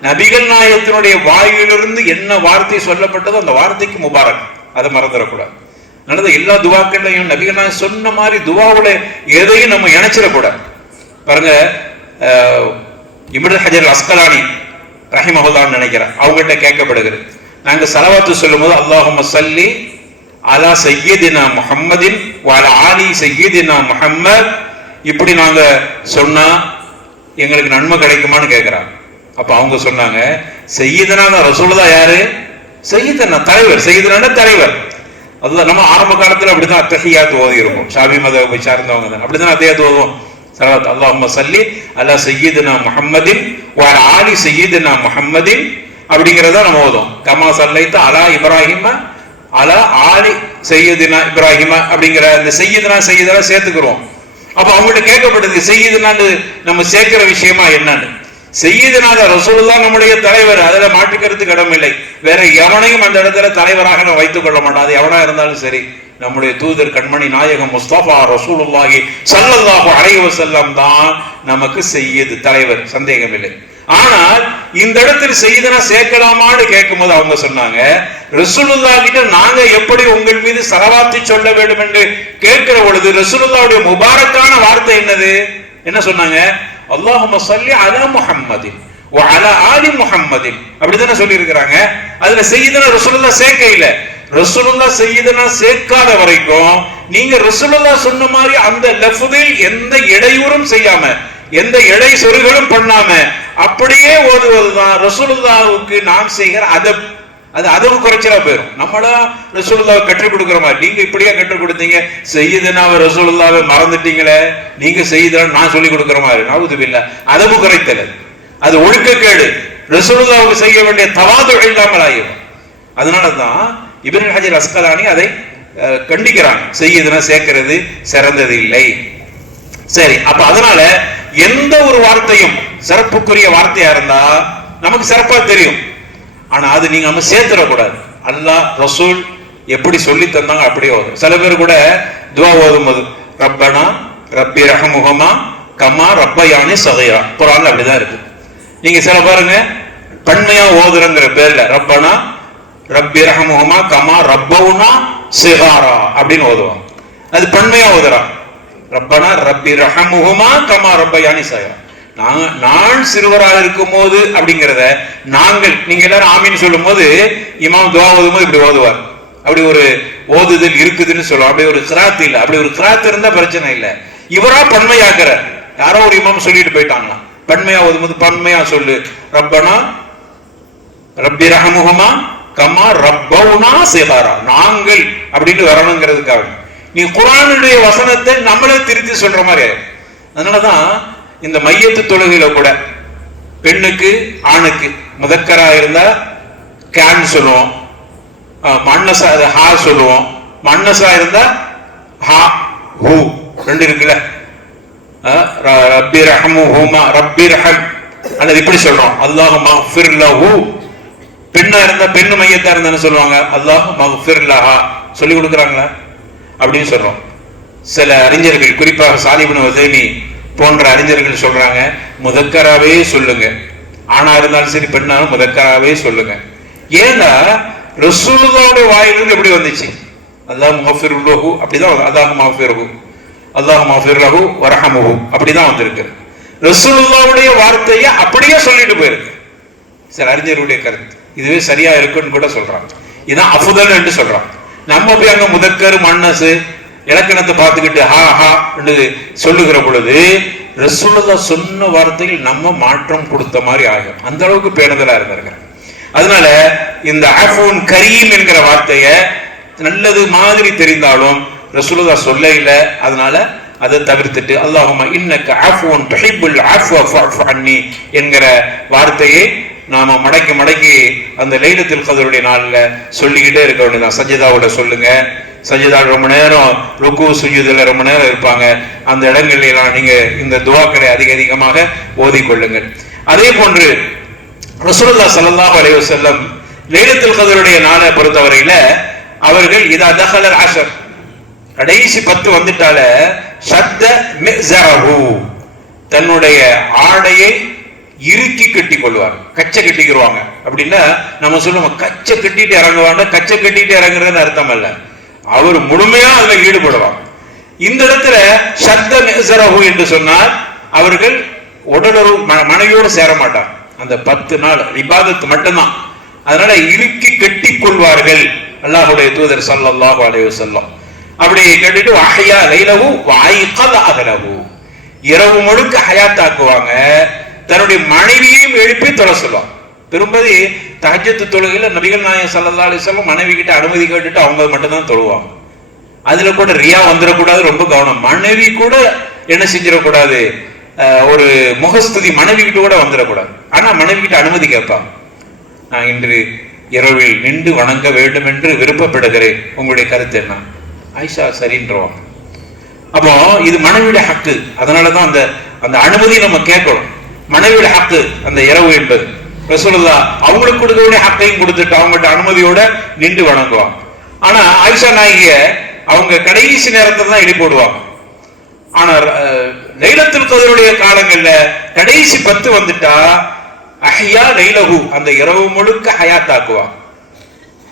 நபிகள் நாயகத்தினுடைய வாயிலிருந்து என்ன வார்த்தை சொல்லப்பட்டதோ அந்த வார்த்தைக்கு முபாரக், அதை மறந்துடக்கூடாது. அதனால எல்லா துவாக்கள்லையும் நபிகள் நாயகம் சொன்ன மாதிரி துவாவுல எதையும் நம்ம இணைச்சிடக்கூடாது. பாருங்க, இப்னு ஹஜர் அஸ்கலானி ரஹிமஹுல்லாஹ் நினைக்கிறேன், அவங்கள்ட்ட கேட்கப்படுகிறது, நாங்க ஸலவாத்து சொல்லும் போது அல்லாஹும்ம ஸல்லி அலா சய்யிதினா முஹம்மதின் வ அலா ஆலி சய்யிதினா முஹம்மத், இப்படி நாங்க சொன்னா எங்களுக்கு நன்மை கிடைக்குமான்னு கேட்கிறாங்க. அப்ப அவங்க சொன்னாங்க, சய்யிதனா ரசூலுல்லாஹ் யாரு? சய்யிதனா தலைவர், சய்யிதனா தலைவர். அதுதான் நம்ம ஆரம்ப காலத்துல அப்படிதான் அத்தஹியாத் ஓதி இருக்கும். ஷாஃபி மதஹபை சார்ந்தவங்க தான் அப்படிதான் அத்தஹியாத் ஓதுவோம். ஸலவாத் அல்லாஹும்ம ஸல்லி அலா சய்யிதினா முஹம்மதின் வ அலா ஆலி சய்யிதினா முஹம்மதின் அப்படிங்கறத நம்ம ஓதுவோம். கமா ஸல்லைத அலா இப்ராஹிம அலா ஆலி சய்யிதினா இப்ராஹிம அப்படிங்கிற இந்த சய்யிதினா சேர்த்துக்கிறோம். அப்ப அவங்கள்ட்ட கேட்கப்படுது, சய்யிதினான்னு நம்ம சேர்க்கிற விஷயமா என்னன்னு. சய்யிதுனா ரசூலுல்லாஹ் நம்முடைய தலைவர், அதுல மாற்றுக்கிறதுக்கு இடமில்லை. வேற எவனையும் அந்த இடத்துல தலைவராக நம்ம வைத்துக் கொள்ள மாட்டோம். அது எவனா இருந்தாலும் சரி, நம்முடைய தூதர் கண்மணி நாயகம் முஸ்தபா ரசூலுல்லாஹி ஸல்லல்லாஹு அலைஹி வஸல்லம் தான் நமக்கு சய்யித் தலைவர், சந்தேகம் இல்லை. ஆனால் இந்த இடத்தில் சய்யிதுனா சேர்க்கலாமான்னு கேட்கும் போது அவங்க சொன்னாங்க, ரசூலுல்லாஹ் கிட்ட நாங்க எப்படி உங்கள் மீது ஸலவாத்து சொல்ல வேண்டும் என்று கேட்கிற பொழுது ரசூலுல்லாஹ்வுடைய முபாரக்கான வார்த்தை என்னது? என்ன சொன்னாங்க? அல்லாஹும்ம ஸல்லி அலா முஹம்மதின் வ அலா ஆலி முஹம்மதின், அப்படிதானே சொல்லி இருக்கிறாங்க. அதுல சய்யிதுனா ரசூலுல்லாஹ் சேர்க்க இல்ல. ரசூலுல்லாஹ் சய்யிதுனா சேர்க்காத வரைக்கும் நீங்க ரசூலுல்லாஹ் சொன்ன மாதிரி அந்த லஃப்தில் எந்த இடையூறும் செய்யாம, எந்த இடை சொருகளும் பண்ணாம அப்படியே ஓதுவதுதான் ரசூலுல்லாஹ்வுக்கு நாம் செய்கிற அதப். அது அதவு குறைச்சலா போயிடும். நம்மளா ரசூலுல்லாஹ் கற்றுக் கொடுக்கிற மாதிரி நீங்க இப்படியா கற்றுக் கொடுத்தீங்க, சய்யிதுனாவை ரசூலுல்லாஹ்வை மறந்துட்டீங்களே, நீங்க சய்யிதுனா நான் சொல்லி கொடுக்கிற மாதிரி. நவுது பில்லாஹ், அதவு குறைத்தல், அது ஒழுக்கக்கேடு, ரசூலுல்லாஹ்வுக்கு செய்ய வேண்டிய தவாது இல்லாமல் ஆகிடும். அதனாலதான் இப்னு ஹஜர் அஸ்கலானி அதை கண்டிக்கிறாங்க, சய்யிதுனா சேர்க்கிறது சிறந்தது இல்லை. சரி, அப்ப அதனால எந்த ஒரு வார்த்தையும் சிறப்புக்குரிய வார்த்தையா இருந்தா நமக்கு சிறப்பா தெரியும். ஆனா அது நீங்க நம்ம சேர்த்துடக்கூடாது. அல்லாஹ் ரசூல் எப்படி சொல்லி தந்தாங்க அப்படியே ஓதும். சில பேர் கூட துவா ஓதும் போது ரப்பனா ரப்பி ரஹமுஹுமா கமா ரப்பயானி சகைரா. குர்ஆன்ல அப்படிதான் இருக்கு. நீங்க சில பாருங்க பன்மையா ஓதுறங்கிற பேர்ல ரப்பனா ரப்பி ரஹமுஹுமா கமா ரப்பவுனா சிகாரா அப்படின்னு ஓதுவாங்க. அது பன்மையா ஓதுறான். ரப்பனா ரப்பி ரஹமுஹுமா கமா ரப்பயானி சகைரா. நான் சிறுவராக இருக்கும் போது அப்படிங்கிறத நாங்கள், நீங்க எல்லாரும் ஆமீன் சொல்லும் போது இமாம் துவா ஓதும் போது இப்படி ஓதுவார். அப்படி ஒரு ஓதுதல் இருக்குதுன்னு சொல்லுவோம். அப்படி ஒரு கிராத் இல்ல. அப்படி ஒரு கிராத் இருந்தா பிரச்சனை இல்லை. இவரா பன்மையாக்குற. யாரோ ஒரு இமாம் சொல்லிட்டு போயிட்டாங்களா, பன்மையா ஓதும் போது பன்மையா சொல்லு, ரப்பனா ரப்பி ரஹமுஹுமா கமா ரப்பவுனா சிகாரா, நாங்கள் அப்படின்னு வரணுங்கிறதுக்காக. நீ குர்ஆனுடைய வசனத்தை நம்மளே திருத்தி சொல்ற மாதிரி. அதனாலதான் இந்த மையத்து தொழுகையில கூட பெண்ணுக்கு ஆணுக்கு முதக்கரா இருந்தா கேன் சொல்லுவோம், மன்னசா ஹா சொல்லுவோம், மன்னசா இருந்தா ஹா ஹூ ரெண்டு இருக்குல்ல. ரப்பி ரஹமுஹுமா ரப்பி ரஹம் அல்லது இப்படி சொல்றோம், அல்லாஹ் மக்ஃபிர் லஹு. பெண்ணா இருந்தா பெண்ணு மையத்தா இருந்தான்னு சொல்லுவாங்க, அல்லாஹ் மக்ஃபிர் லஹா சொல்லி கொடுக்குறாங்களா அப்படின்னு சொல்றோம். சில அறிஞர்கள் குறிப்பாக சாலிஹ் இப்னு உஸைமி போன்ற அறிஞர்கள் சொல்றாங்க, முதக்கராவே சொல்லுங்க, ஆணா இருந்தாலும் சரி பெண்ணாலும் முதக்கராவே சொல்லுங்க. ஏன்னா ரசூலுல்லாஹ்வுடைய வாயிலிருந்து எப்படி வந்துச்சு, அல்லாஹ் மக்ஃபிர் லஹு அப்படிதான், அல்லாஹ் மக்ஃபிர் லஹு அல்லாஹ் மக்ஃபிர் லஹு வர்ஹமுஹு அப்படிதான் வந்திருக்கு. ரசூலுல்லாஹ்வுடைய வார்த்தையை அப்படியே சொல்லிட்டு போயிருக்கு. சில அறிஞர்களுடைய கருத்து இதுவே சரியா இருக்குன்னு கூட சொல்றாங்க. இதான் அஃதல் என்று சொல்றாங்க. நம்ம போய் அங்க முதக்கர் மன்னசு இலக்கணத்தை பார்த்துக்கிட்டு ஹா ஹா என்று சொல்லுகிற பொழுது ரசூலுல்லாஹ் சொன்ன வார்த்தையில் நம்ம மாற்றம் கொடுத்த மாதிரி ஆகும். அந்த அளவுக்கு பேணுதலா இருந்திருக்கிறேன். அதனால இந்த அஃபூன் கரீம் என்கிற வார்த்தையை நல்லது மாதிரி தெரிந்தாலும் ரசூலுல்லாஹ் சொல்ல இல்லை. அதனால அதை தவிர்த்துட்டு அல்லாஹும்ம இன்னக அஃபூன் துஹிப்புல் அஃவ ஃபஅஃபு அன்னி என்கிற வார்த்தையை நாம மடக்கி மடக்கி அந்த லைலத்துல் கத்ருடைய நாள்ல சொல்லிக்கிட்டே இருக்க வேண்டியதான். சஜிதாவோட சொல்லுங்க. சஜிதா ரொம்ப நேரம் ருக்கு சுஜூதுல ரொம்ப நேரம் இருப்பாங்க. அந்த இடங்கள்ல எல்லாம் நீங்க இந்த துஆக்களை அதிகமாக ஓதிக்கொள்ளுங்கள். அதே போன்று ரசூலுல்லாஹ் ஸல்லல்லாஹு அலைஹி வஸல்லம் லைலத்துல் கத்ருடைய நாளை பொறுத்தவரையில அவர்கள் இதா தஹலல் அஷர் கடைசி 10 வந்துட்டால ஷத்த மிஸரஹு தன்னுடைய ஆடையை இறுக்கி கட்டி கொள்வார். கச்சை கட்டிக்கிடுவாங்க. அப்படின்னா நம்ம சொல்லுவோம் கச்சை கட்டிட்டு இறங்குவாங்க. கச்சை கட்டிட்டு இறங்குறதுன்னு அர்த்தம் அல்ல, அவர் முழுமையா அதுல ஈடுபடுவாங்க. இந்த இடத்துல ஷத்த மிஸரஹு என்று சொன்னால் அவர்கள் உடலுறவு மனைவியோடு சேர மாட்டாங்க. அந்த 10 நாள் இபாதத் மட்டும்தான். அதனால இறுக்கி கட்டி கொள்வார்கள் அல்லாஹ்வுடைய தூதர் ஸல்லல்லாஹு அலைஹி வஸல்லம். அப்படி கேட்டுட்டு அஹ்யா லைலஹு வஅய்கத அஹ்லஹு, இரவு முழுக்க ஹயாத்தாக்குவாங்க. தன்னுடைய மனைவியையும் எழுப்பி தொழ சொல்லுவாங்க. பெரும்பதி தஹஜ்ஜுத் தொழுகையில நபிகள் நாயகம் ஸல்லல்லாஹு அலைஹி வஸல்லம் மனைவி கிட்ட அனுமதி கேட்டுட்டு அவங்க மட்டும் தான் தொழுவாங்க. அதுல கூட ரியா வந்துடக்கூடாது, ரொம்ப கவனம். மனைவி கூட என்ன செஞ்சிடக்கூடாது, ஒரு முகஸ்துதி மனைவி கிட்ட கூட வந்துடக்கூடாது. ஆனா மனைவி கிட்ட அனுமதி கேட்பாங்க. நான் இன்று இரவில் நின்று வணங்க வேண்டும் என்று விருப்பப்படுகிறேன், உங்களுடைய கருத்து என்ன? ஆயிஷா சரின்றவாங்க. அப்போ இது மனைவியோட ஹக்கு. அதனாலதான் அந்த அந்த அனுமதி நம்ம கேட்கணும். மனைவியோட ஹக்கு அந்த இரவு என்பது. ரசூலுல்லாஹ் அவங்களுக்கு கொடுக்க வேண்டிய ஹக்கையும் கொடுத்துட்டு அவங்கள்ட்ட அனுமதியோட நின்று வணங்குவாங்க. ஆனா ஆயிஷா நாயகிய அவங்க கடைசி நேரத்துல தான் எழுப்பிடுவாங்க. ஆனா லைலத்துல் கத்ருடைய காலங்கள்ல கடைசி 10 வந்துட்டா அஹ்யா லைலஹு அந்த இரவு முழுக்க ஹயாத்தாக்குவாங்க.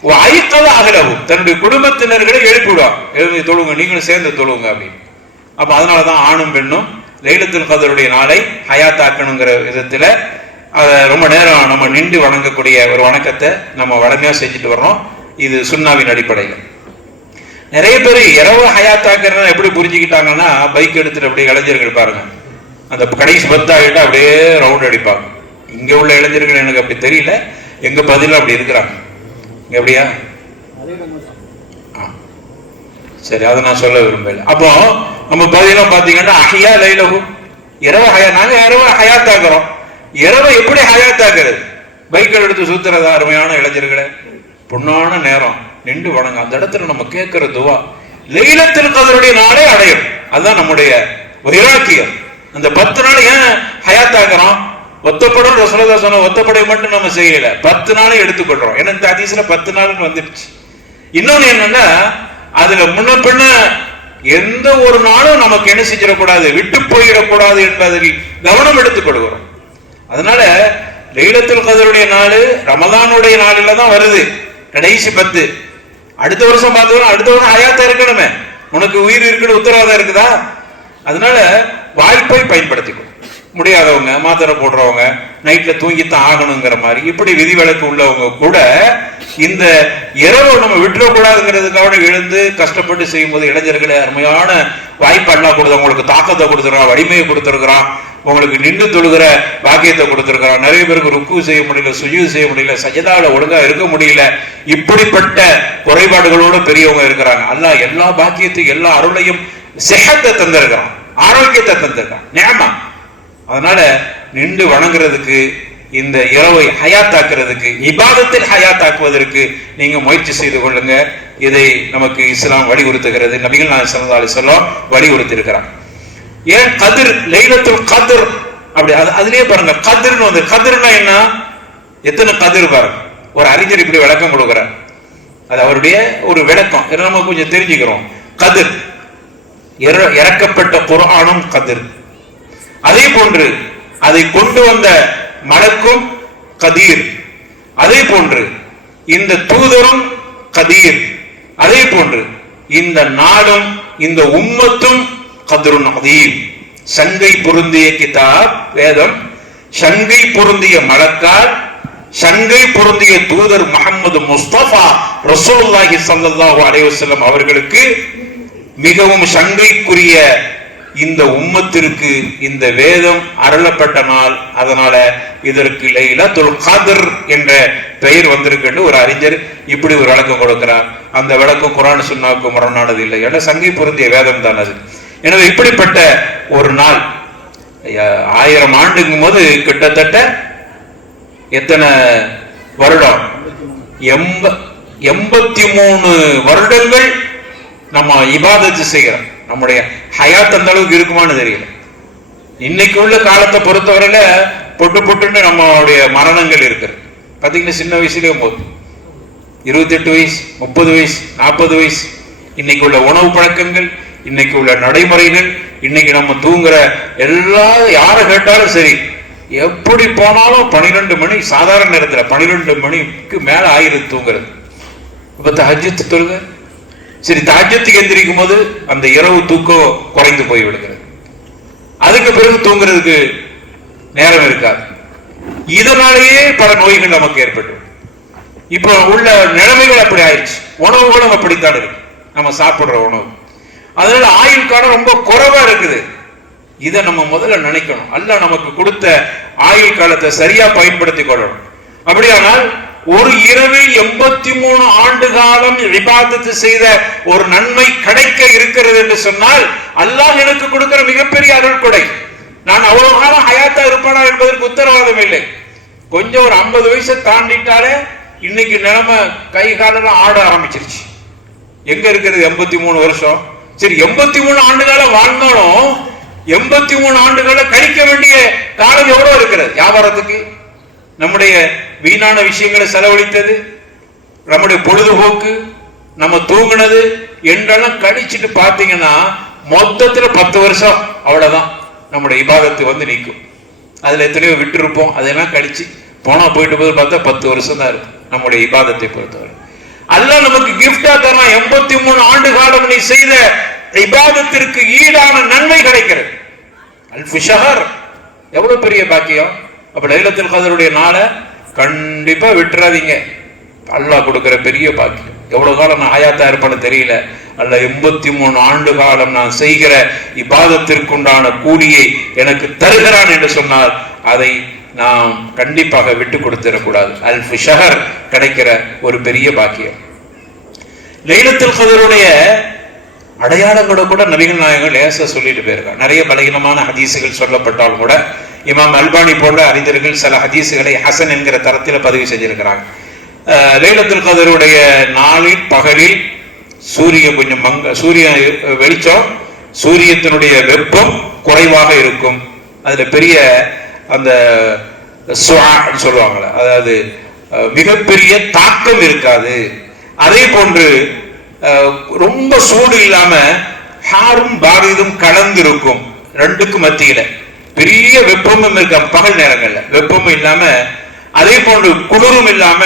வஅய்கத அஹ்லஹு தன்னுடைய குடும்பத்தினர்களை எழுப்பிடுவாங்க. எழுப்பி தொழுங்க, நீங்களும் சேர்ந்து தொழுங்க அப்படின்னு. அப்ப அதனாலதான் ஆணும் பெண்ணும் லைலத்துல் கத்ருடைய நாளை ஹயாத்தாக்கணுங்கிற விதத்துல ரொம்ப நேரம் நம்ம நின்று வணங்கக்கூடிய ஒரு வணக்கத்தை நம்ம வளமையா செஞ்சுட்டு வர்றோம். இது சுன்னாவின் அடிப்படையில். நிறைய பேர் இரவு ஹயாத்தாக்குறத எப்படி புரிஞ்சுக்கிட்டாங்கன்னா, பைக் எடுத்துட்டு அப்படியே இளைஞர்கள் பாருங்க, அந்த கடைசி 10 ஆகிட்டா அப்படியே ரவுண்ட் அடிப்பாங்க. இங்க உள்ள இளைஞர்கள் எனக்கு அப்படி தெரியல, எங்க பதிலும் அப்படி இருக்கிறாங்க. எப்படியா? சரி, அதை நான் சொல்ல விரும்பல. அப்போ நம்ம பதிலாம் பாத்தீங்கன்னா அஹ்யா லைலஹு இரவு நாங்க இரவு ஹயாத்தாக்குறோம். இரவை எப்படி ஹயாத்தாக்குறது? பைக்கள் எடுத்து சுத்துறதா? அருமையான இளைஞர்களே, பொன்னான நேரம் நின்று வணங்க. அந்த இடத்துல நம்ம கேட்கிற துவா லைலத்துல் கத்ருடைய நாளை அடையும். அதுதான் நம்முடைய வைராக்கியம். அந்த 10 நாள் ஏன் ஹயாத்தாக்குறோம்? ஒத்தப்படும் ரசூலுல்லாஹ் சொன்ன ஒத்தப்படை மட்டும் நம்ம செய்யல, 10 நாளை எடுத்துக்கொள்றோம். ஏன்னா இந்த ஹதீஸ்ல 10 நாள் வந்துடுச்சு. இன்னொன்னு என்னன்னா, அதுல முன்ன பின்ன எந்த ஒரு நாளும் நமக்கு என்ன செஞ்சிடக்கூடாது, விட்டு போயிடக்கூடாது என்பதில் கவனம் எடுத்துக் கொள்கிறோம். அதனால லைலத்துல் கத்ருடைய நாள் ரமதானுடைய நாளில தான் வருது, கடைசி 10. அடுத்த வருஷம் பார்த்தோம், அடுத்த வருஷம் ஹயாத்தா இருக்கணுமே, உனக்கு உயிர் இருக்குன்னு உத்தரவாதம் இருக்குதா? அதனால வாய்ப்பை பயன்படுத்திக்கணும். முடியாதவங்க, மாத்திரை போடுறவங்க, நைட்ல தூங்கித்தான் ஆகணுங்கிற மாதிரி இப்படி விதிவிலக்கு உள்ளவங்க கூட இந்த இரவு நம்ம விட்டுறக்கூடாதுங்கிறதுக்காக எழுந்து கஷ்டப்பட்டு செய்யும் போது இளைஞர்களே அருமையான வாய்ப்பு எல்லாம் கொடுத்து உங்களுக்கு தாக்கத்தை கொடுத்துருக்கான், வலிமையை கொடுத்துருக்கிறான், உங்களுக்கு நின்று தொழுகிற பாக்கியத்தை கொடுத்திருக்கிறான். நிறைய பேருக்கு ருக்கு செய்ய முடியல, சுஜூது செய்ய முடியல, சஜதால ஒழுங்கா இருக்க முடியல. இப்படிப்பட்ட குறைபாடுகளோடு பெரியவங்க இருக்கிறாங்க. அல்லாஹ் எல்லா பாக்கியத்தையும் எல்லா அருளையும் சிஹத்தை தந்திருக்கிறான், ஆரோக்கியத்தை தந்திருக்கான், நியமா. அதனால நின்று வணங்குறதுக்கு, இந்த இரவை ஹயாத்தாக்குறதுக்கு, இபாதத்தில் ஹயாத்தாக்குவதற்கு நீங்க முயற்சி செய்து கொள்ளுங்க. இதை நமக்கு இஸ்லாம் வலியுறுத்துகிறது, நபிகள் நாயகம் ஸல்லல்லாஹு அலைஹி வஸல்லம் வலியுறுத்தி இருக்கிறான். ஏன் கதிர், லைலத்துல் கத்ர் அப்படி அதுலயே பாருங்க, கதிர்னு வந்து, கதிர்னா என்ன, எத்தனை கதிர் பாருங்க. ஒரு அறிஞர் இப்படி விளக்கம் கொடுக்கிறார், அது அவருடைய ஒரு விளக்கம், நம்ம கொஞ்சம் தெரிஞ்சுக்கிறோம். கதிர், இறக்கப்பட்ட குர்ஆனும் கதிர், அதே போன்று அதை கொண்டு வந்த மலக்கும் கதீர், அதே போன்று இந்த தூதரும் கதீர், அதே போன்று இந்த நாடும் இந்த உம்மத்தும் கத்ருன் அதீம். சங்கை பொருந்திய கிதாப் வேதம், சங்கை பொருந்திய மலக்கால், சங்கை பொருந்திய தூதர் முஹம்மது முஸ்தபா ரசூலுல்லாஹி ஸல்லல்லாஹு அலைஹி வஸல்லம் அவர்களுக்கு மிகவும் சங்கைக்குரிய இந்த உம்மத்திற்கு இந்த வேதம் அருளப்பட்ட நாள். அதனால இதற்கு லைலத்துல் கத்ர் என்ற பெயர் வந்திருக்கு ஒரு அறிஞர் இப்படி ஒரு விளக்கம் கொடுக்கிறார். அந்த விளக்கம் குர்ஆன் சுன்னாவுக்கு முரணானது இல்லை, ஏன்னா சங்கை பொருந்திய வேதம் தான் அது. எனவே இப்படிப்பட்ட ஒரு நாள் 1000 ஆண்டுங்கும் போது கிட்டத்தட்ட எத்தனை வருடம், 83 வருடங்கள் நம்ம இபாதத்து செய்கிறோம். நம்முடைய ஹயாத் அந்த அளவுக்கு இருக்குமான்னு தெரியல. இன்னைக்கு உள்ள காலத்தை பொறுத்தவரையில பொட்டு பொட்டுன்னு நம்மளுடைய மரணங்கள் இருக்கு. பாத்தீங்கன்னா சின்ன வயசுலயே போது 28 வயசு, 30 வயசு, 40 வயசு. இன்னைக்கு உள்ள உணவு பழக்கங்கள், இன்னைக்கு உள்ள நடைமுறைகள், இன்னைக்கு நம்ம தூங்குற எல்லா யாரை கேட்டாலும் சரி, எப்படி போனாலும் 12 மணி, சாதாரண நேரத்தில் 12 மணிக்கு மேல ஆயிரம் தூங்குறது. இப்ப தஹஜ்ஜுத் தொழுக, சரி தஹஜ்ஜுத்துக்கு எந்திரிக்கும் போது அந்த இரவு தூக்கம் குறைந்து போய் விடுகிறது, அதுக்கு பிறகு தூங்குறதுக்கு நேரம் இருக்காது. இதனாலேயே பல நோய்கள் நமக்கு ஏற்பட்டு இப்ப உள்ள நிலைமைகள் அப்படி ஆயிடுச்சு. உணவுகளும் அப்படித்தான் இருக்கு, நம்ம சாப்பிடுற உணவு. அதனால ஆயுள் காலம் ரொம்ப குறைவா இருக்குது. இதை நம்ம முதல்ல நினைக்கணும். அல்லாஹ் நமக்கு கொடுத்த ஆயுள் காலத்தை சரியா பயன்படுத்தி கொள்ளணும். அப்படியானால் ஒரு இரவில் 83 ஆண்டு காலம் இபாதத்து செய்த ஒரு நன்மை கிடைக்க இருக்கிறது என்று சொன்னால் அல்லாஹ் எனக்கு கொடுக்கிற மிகப்பெரிய அருள் கொடை. நான் அவ்வளவு காலம் ஹயாத்தா இருப்பானா என்பதற்கு உத்தரவாதம் இல்லை. கொஞ்சம் ஒரு 50 வயசை தாண்டிட்டாலே இன்னைக்கு நிலைமை கை காலம் ஆட ஆரம்பிச்சிருச்சு. எங்க இருக்கிறது 83 வருஷம்? சரி 83 ஆண்டு காலம் வாழ்ந்தாலும் 83 ஆண்டுகளை கழிக்க வேண்டிய காலம் எவ்வளவு இருக்கிறது? வியாபாரத்துக்கு, நம்முடைய வீணான விஷயங்களை செலவழித்தது, நம்முடைய பொழுதுபோக்கு, நம்ம தூங்குனது என்றெல்லாம் கழிச்சுட்டு பார்த்தீங்கன்னா மொத்தத்துல 10 வருஷம் அவ்வளவுதான் நம்முடைய இபாதத்து வந்து நிற்கும். அதுல எத்தனையோ விட்டு இருப்போம், அதெல்லாம் கழிச்சு போனா போயிட்டு போது பார்த்தா 10 வருஷம் தான் இருக்கும் நம்முடைய இபாதத்தை பொறுத்தவரை. அல்லாஹ் நமக்கு கிஃப்டா தரலாம். 83 ஆண்டு காலம் நீ செய்த இபாதத்திற்கு ஈடான நன்மை கிடைக்கிறது. அல்ஃபு ஷஹர், எவ்வளவு பெரிய பாக்கியம். அப்ப லைலத்துல் கத்ருடைய நாளை கண்டிப்பா விட்டுறாதீங்க. அல்லாஹ் கொடுக்கிற பெரிய பாக்கியம். எவ்வளவு காலம் நான் ஹயாத்தா இருப்பேன்னு தெரியல, அல்லாஹ் 83 ஆண்டு காலம் நான் செய்கிற இபாதத்திற்குண்டான கூலியை எனக்கு தருகிறான் என்று சொன்னால் அதை நாம் கண்டிப்பாக விட்டு கொடுத்திடக்கூடாது. அல்ஃபு ஷஹர் கிடைக்கிற ஒரு பெரிய பாக்கியம். லைலத்துல் கத்ருடைய அடையாளங்களோட கூட நபிகள் நாயகம் லேசா சொல்லிட்டு போயிருக்காங்க. நிறைய பலகீனமான ஹதீசுகள் சொல்லப்பட்டாலும் கூட இமாம் அல்பானி போன்ற அறிஞர்கள் சில ஹதீசுகளை ஹசன் என்கிற தரத்தில் பதிவு செஞ்சிருக்கிறாங்க. லைலத்துல் கத்ருடைய நாளில் பகலில் சூரியன் கொஞ்சம் சூரிய வெளிச்சம், சூரியத்தினுடைய வெப்பம் குறைவாக இருக்கும். அதுல பெரிய அந்த சொல்லுவாங்களே, அதாவது மிகப்பெரிய தாக்கம் இருக்காது. அதே போன்று ரொம்ப சூடு இல்லாம ஹாரும் பாரிதும் கலந்து இருக்கும், ரெண்டுக்கும் மத்தியில பெரிய வெப்பமும் இருக்க, பகல் நேரங்கள்ல வெப்பமும் இல்லாம அதே போன்று குளிரும் இல்லாம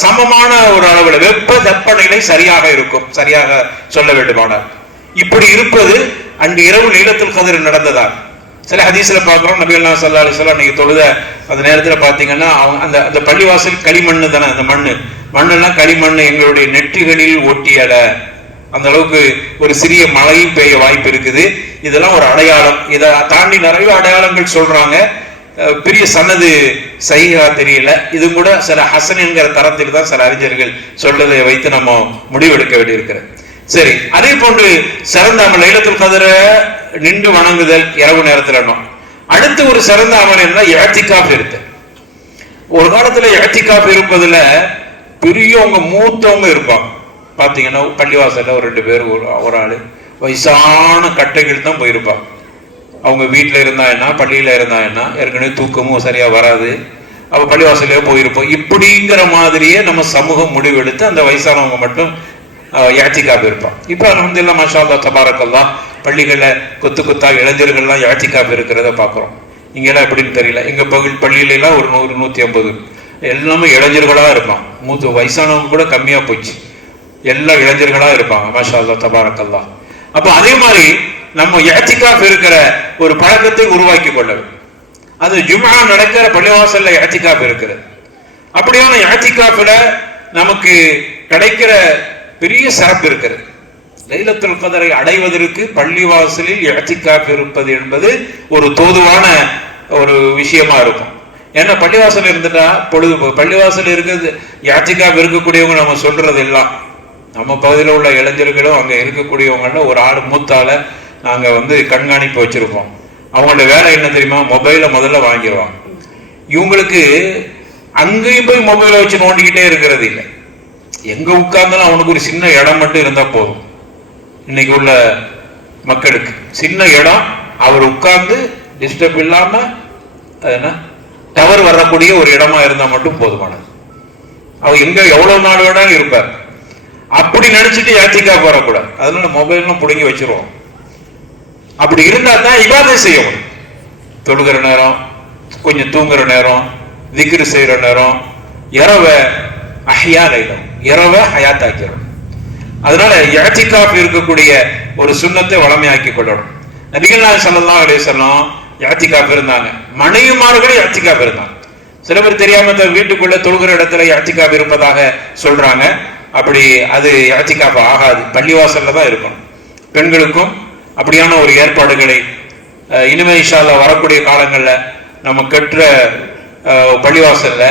சமமான ஒரு அளவுல வெப்ப தட்பநிலை சரியாக இருக்கும். சரியாக சொல்ல வேண்டுமானால் இப்படி இருப்பது அன்று இரவு லைலத்துல் கத்ர் நடந்ததா. சில ஹதீஸ்ல பார்க்கிறோம், நபிகள் நாயகம் ஸல்லல்லாஹு அலைஹி வஸல்லம் நீங்க தொழுத அந்த நேரத்துல பாத்தீங்கன்னா அந்த அந்த பள்ளிவாசல் களிமண்ணு தானே, அந்த மண்ணெல்லாம் களிமண் எங்களுடைய நெற்றிகளில் ஒட்டியல, அந்த அளவுக்கு ஒரு சிறிய மழையும் பெய்ய வாய்ப்பு இருக்குது. இதெல்லாம் ஒரு அடையாளம். இதை தாண்டி நிறைய அடையாளங்கள் சொல்றாங்க. பெரிய சனது சஹீஹா தெரியல. இது கூட சில ஹசன் என்கிற தரத்தில் தான் சில அறிஞர்கள் சொல்றதை வைத்து நம்ம முடிவெடுக்க வேண்டியிருக்கிறது. சரி, அதே போன்று சிறந்த அமல் லைலத்துல் கத்ர நின்று வணங்குதல் இரவு நேரத்தில். அடுத்து ஒரு சிறந்த அமல் என்ன, இஅ்திகாஃப் இருக்கு. ஒரு காலத்துல இஅ்திகாஃப் இருப்பதுல பெரியவங்க மூத்தவங்க இருப்பாங்க. பாத்தீங்கன்னா பள்ளிவாசல்ல ஒரு 2 பேர், ஒரு ஆளு வயசான கட்டைகள் தான் போயிருப்பாங்க. அவங்க வீட்டில் இருந்தா என்ன, பள்ளியில இருந்தா என்ன, ஏற்கனவே தூக்கமும் சரியா வராது, அப்ப பள்ளிவாசலே போயிருப்போம். இப்படிங்கிற மாதிரியே நம்ம சமூகம் முடிவெடுத்து அந்த வயசானவங்க மட்டும் இஅ்திகாஃப் இருப்பான். இப்ப அல்ஹம்துலில்லாஹ் மாஷா அல்லாஹ் தபாரக்கல்லாஹ் பள்ளிகள்ல கொத்து கொத்தா இளைஞர்கள்லாம் இஅ்திகாஃப் இருக்கிறத பாக்குறோம். இங்கெல்லாம் எப்படின்னு தெரியல. எங்க பள்ளியில எல்லாம் ஒரு 100 150 எல்லாமே இளைஞர்களா இருப்பான். மூத்த வயசானவங்க கூட கம்மியா போச்சு, எல்லாம் இளைஞர்களா இருப்பாங்க. மாஷா அல்லாஹ் தபாரக்கல்லாஹ். அப்ப அதே மாதிரி நம்ம இஅ்திகாஃப் இருக்கிற ஒரு பழக்கத்தை உருவாக்கி கொள்ள வேண்டும். அது ஜும்ஆ நடக்கிற பள்ளிவாசல்ல இஅ்திகாஃப் இருக்கிறது. அப்படியான இஅ்திகாஃப்ல நமக்கு கிடைக்கிற பெரிய சிறப்பு இருக்கிறது. லைலத்துல் கத்ரை அடைவதற்கு பள்ளிவாசலில் இஅ்திகாஃப் இருப்பது என்பது ஒரு தோதுவான ஒரு விஷயமா இருக்கும். ஏன்னா பள்ளிவாசல் இருந்துட்டா பள்ளிவாசல் இருக்கிறது இஅ்திகாஃப் இருக்கக்கூடியவங்க நம்ம சொல்றது எல்லாம், நம்ம பகுதியில் உள்ள இளைஞர்களும் அங்க இருக்கக்கூடியவங்கள ஒரு ஆள் மூத்தால நாங்க கண்காணிப்பு வச்சிருப்போம். அவங்களோட வேலை என்ன தெரியுமா, மொபைலை முதல்ல வாங்கிடுவாங்க. இவங்களுக்கு அங்கேயும் போய் மொபைலை வச்சு நோண்டிக்கிட்டே இருக்கிறது இல்லை. எங்க உட்கார்ந்தாலும் அவனுக்கு ஒரு சின்ன இடம் மட்டும் இருந்தா போதும். இன்னைக்கு உள்ள மக்களுக்கு சின்ன இடம், அவர் உட்கார்ந்து டிஸ்டர்ப் இல்லாம டவர் வரக்கூடிய ஒரு இடமா இருந்தா மட்டும் போதுமானது. அவர் எங்க எவ்வளவு நாள் வேணாலும் இருப்பார். அப்படி நினைச்சிட்டு இஅ்திகாஃப் வரக்கூடாது. அதனால மொபைல்லாம் புடுங்கி வச்சிருவோம். அப்படி இருந்தா தான் இபாதத் செய்ய முடியும். தொழுகிற நேரம், கொஞ்சம் தூங்குற நேரம், திக்ர் செய்யற நேரம், இரவை அஹ்யா லைலம், இரவை ஹயாத்தாக்கிறோம். அதனால இஅ்திகாஃப் இருக்கக்கூடிய ஒரு சுன்னத்தை வளமையாக்கி கொள்ளணும். நபிகள் நாயகம் ஸல்லல்லாஹு அலைஹி வஸல்லம் இஅ்திகாஃப் இருந்தாங்க, மனைவிமார்களும் இஅ்திகாஃப் இருந்தாங்க. சில பேர் தெரியாம வீட்டுக்குள்ள தொழுகிற இடத்துல இஅ்திகாஃப் இருப்பதாக சொல்றாங்க. அப்படி அது இஅ்திகாஃப் ஆகாது, பள்ளிவாசல்ல தான் இருக்கணும். பெண்களுக்கும் அப்படியான ஒரு ஏற்பாடுகளை இனிமே இன்ஷா அல்லாஹ் வரக்கூடிய காலங்கள்ல நம்ம கற்ற பள்ளிவாசல்ல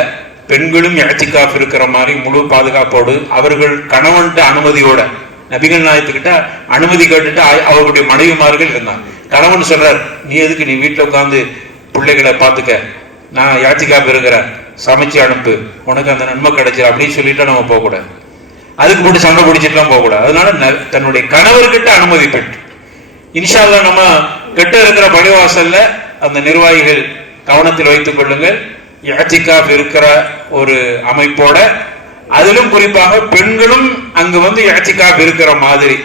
பெண்களும் இஅ்திகாஃப் இருக்கிற மாதிரி முழு பாதுகாப்போடு அவர்கள் கணவன்கிட்ட அனுமதியோட, நபிகள் நாயகத்துக்கிட்ட அனுமதி கேட்டுட்டு அவர்களுடைய மனைவிமார்கள் இருந்தாங்க. கணவன் சொல்றார், நீ எதுக்கு, நீ வீட்டுல உட்கார்ந்து பிள்ளைகளை பார்த்துக்க, நான் இஅ்திகாஃப் இருக்கிறேன், சமைச்சு அனுப்பு, உனக்கு அந்த நன்மை கிடைச்சிரு அப்படின்னு சொல்லிட்டு நம்ம போகக்கூடாது. அதுக்கு போட்டு சண்டை பிடிச்சிட்டுலாம் போகக்கூடாது. அதனால தன்னுடைய கணவர்கிட்ட அனுமதி பெற்று இன்ஷா அல்லாஹ் நம்ம கெட்ட இருக்கிற பள்ளிவாசல்ல அந்த நிர்வாகிகள் கவனத்தில் வைத்துக் கொள்ளுங்கள். இஅ்திகாஃப் இருக்கிற ஒரு அமைப்போட, அதிலும் குறிப்பாக பெண்களும் அங்கு இஅ்திகாஃப் இருக்கிற மாதிரி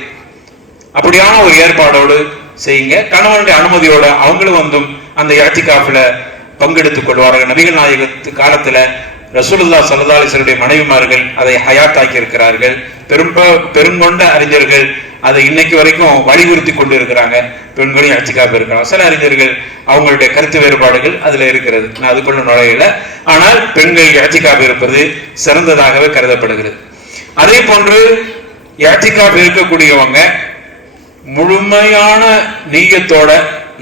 அப்படியான ஒரு ஏற்பாடோடு செய்யுங்க. கணவனுடைய அனுமதியோட அவங்களும் அந்த இஅ்திகாஃப்ல பங்கெடுத்துக் கொள்வார்கள். நபிகள் நாயகத்து காலத்துல ரசூலுல்லாஹ் ஸல்லல்லாஹு அலைஹி வஸல்லம் மனைவிமார்கள் அதை ஹயாத்தாக்கி இருக்கிறார்கள். பெருங்கொண்ட அறிஞர்கள் அதை இன்னைக்கு வரைக்கும் வலியுறுத்தி கொண்டு இருக்கிறாங்க. பெண்களும் இஅ்திகாஃப் இருக்கிறாங்க. சில அறிஞர்கள் அவங்களுடைய கருத்து வேறுபாடுகள் அதுல இருக்கிறது, நான் அதுக்குள்ள நுழையல. ஆனால் பெண்கள் இஅ்திகாஃப் இருப்பது சிறந்ததாகவே கருதப்படுகிறது. அதே போன்று இஅ்திகாஃப் இருக்கக்கூடியவங்க முழுமையான நீயத்தோட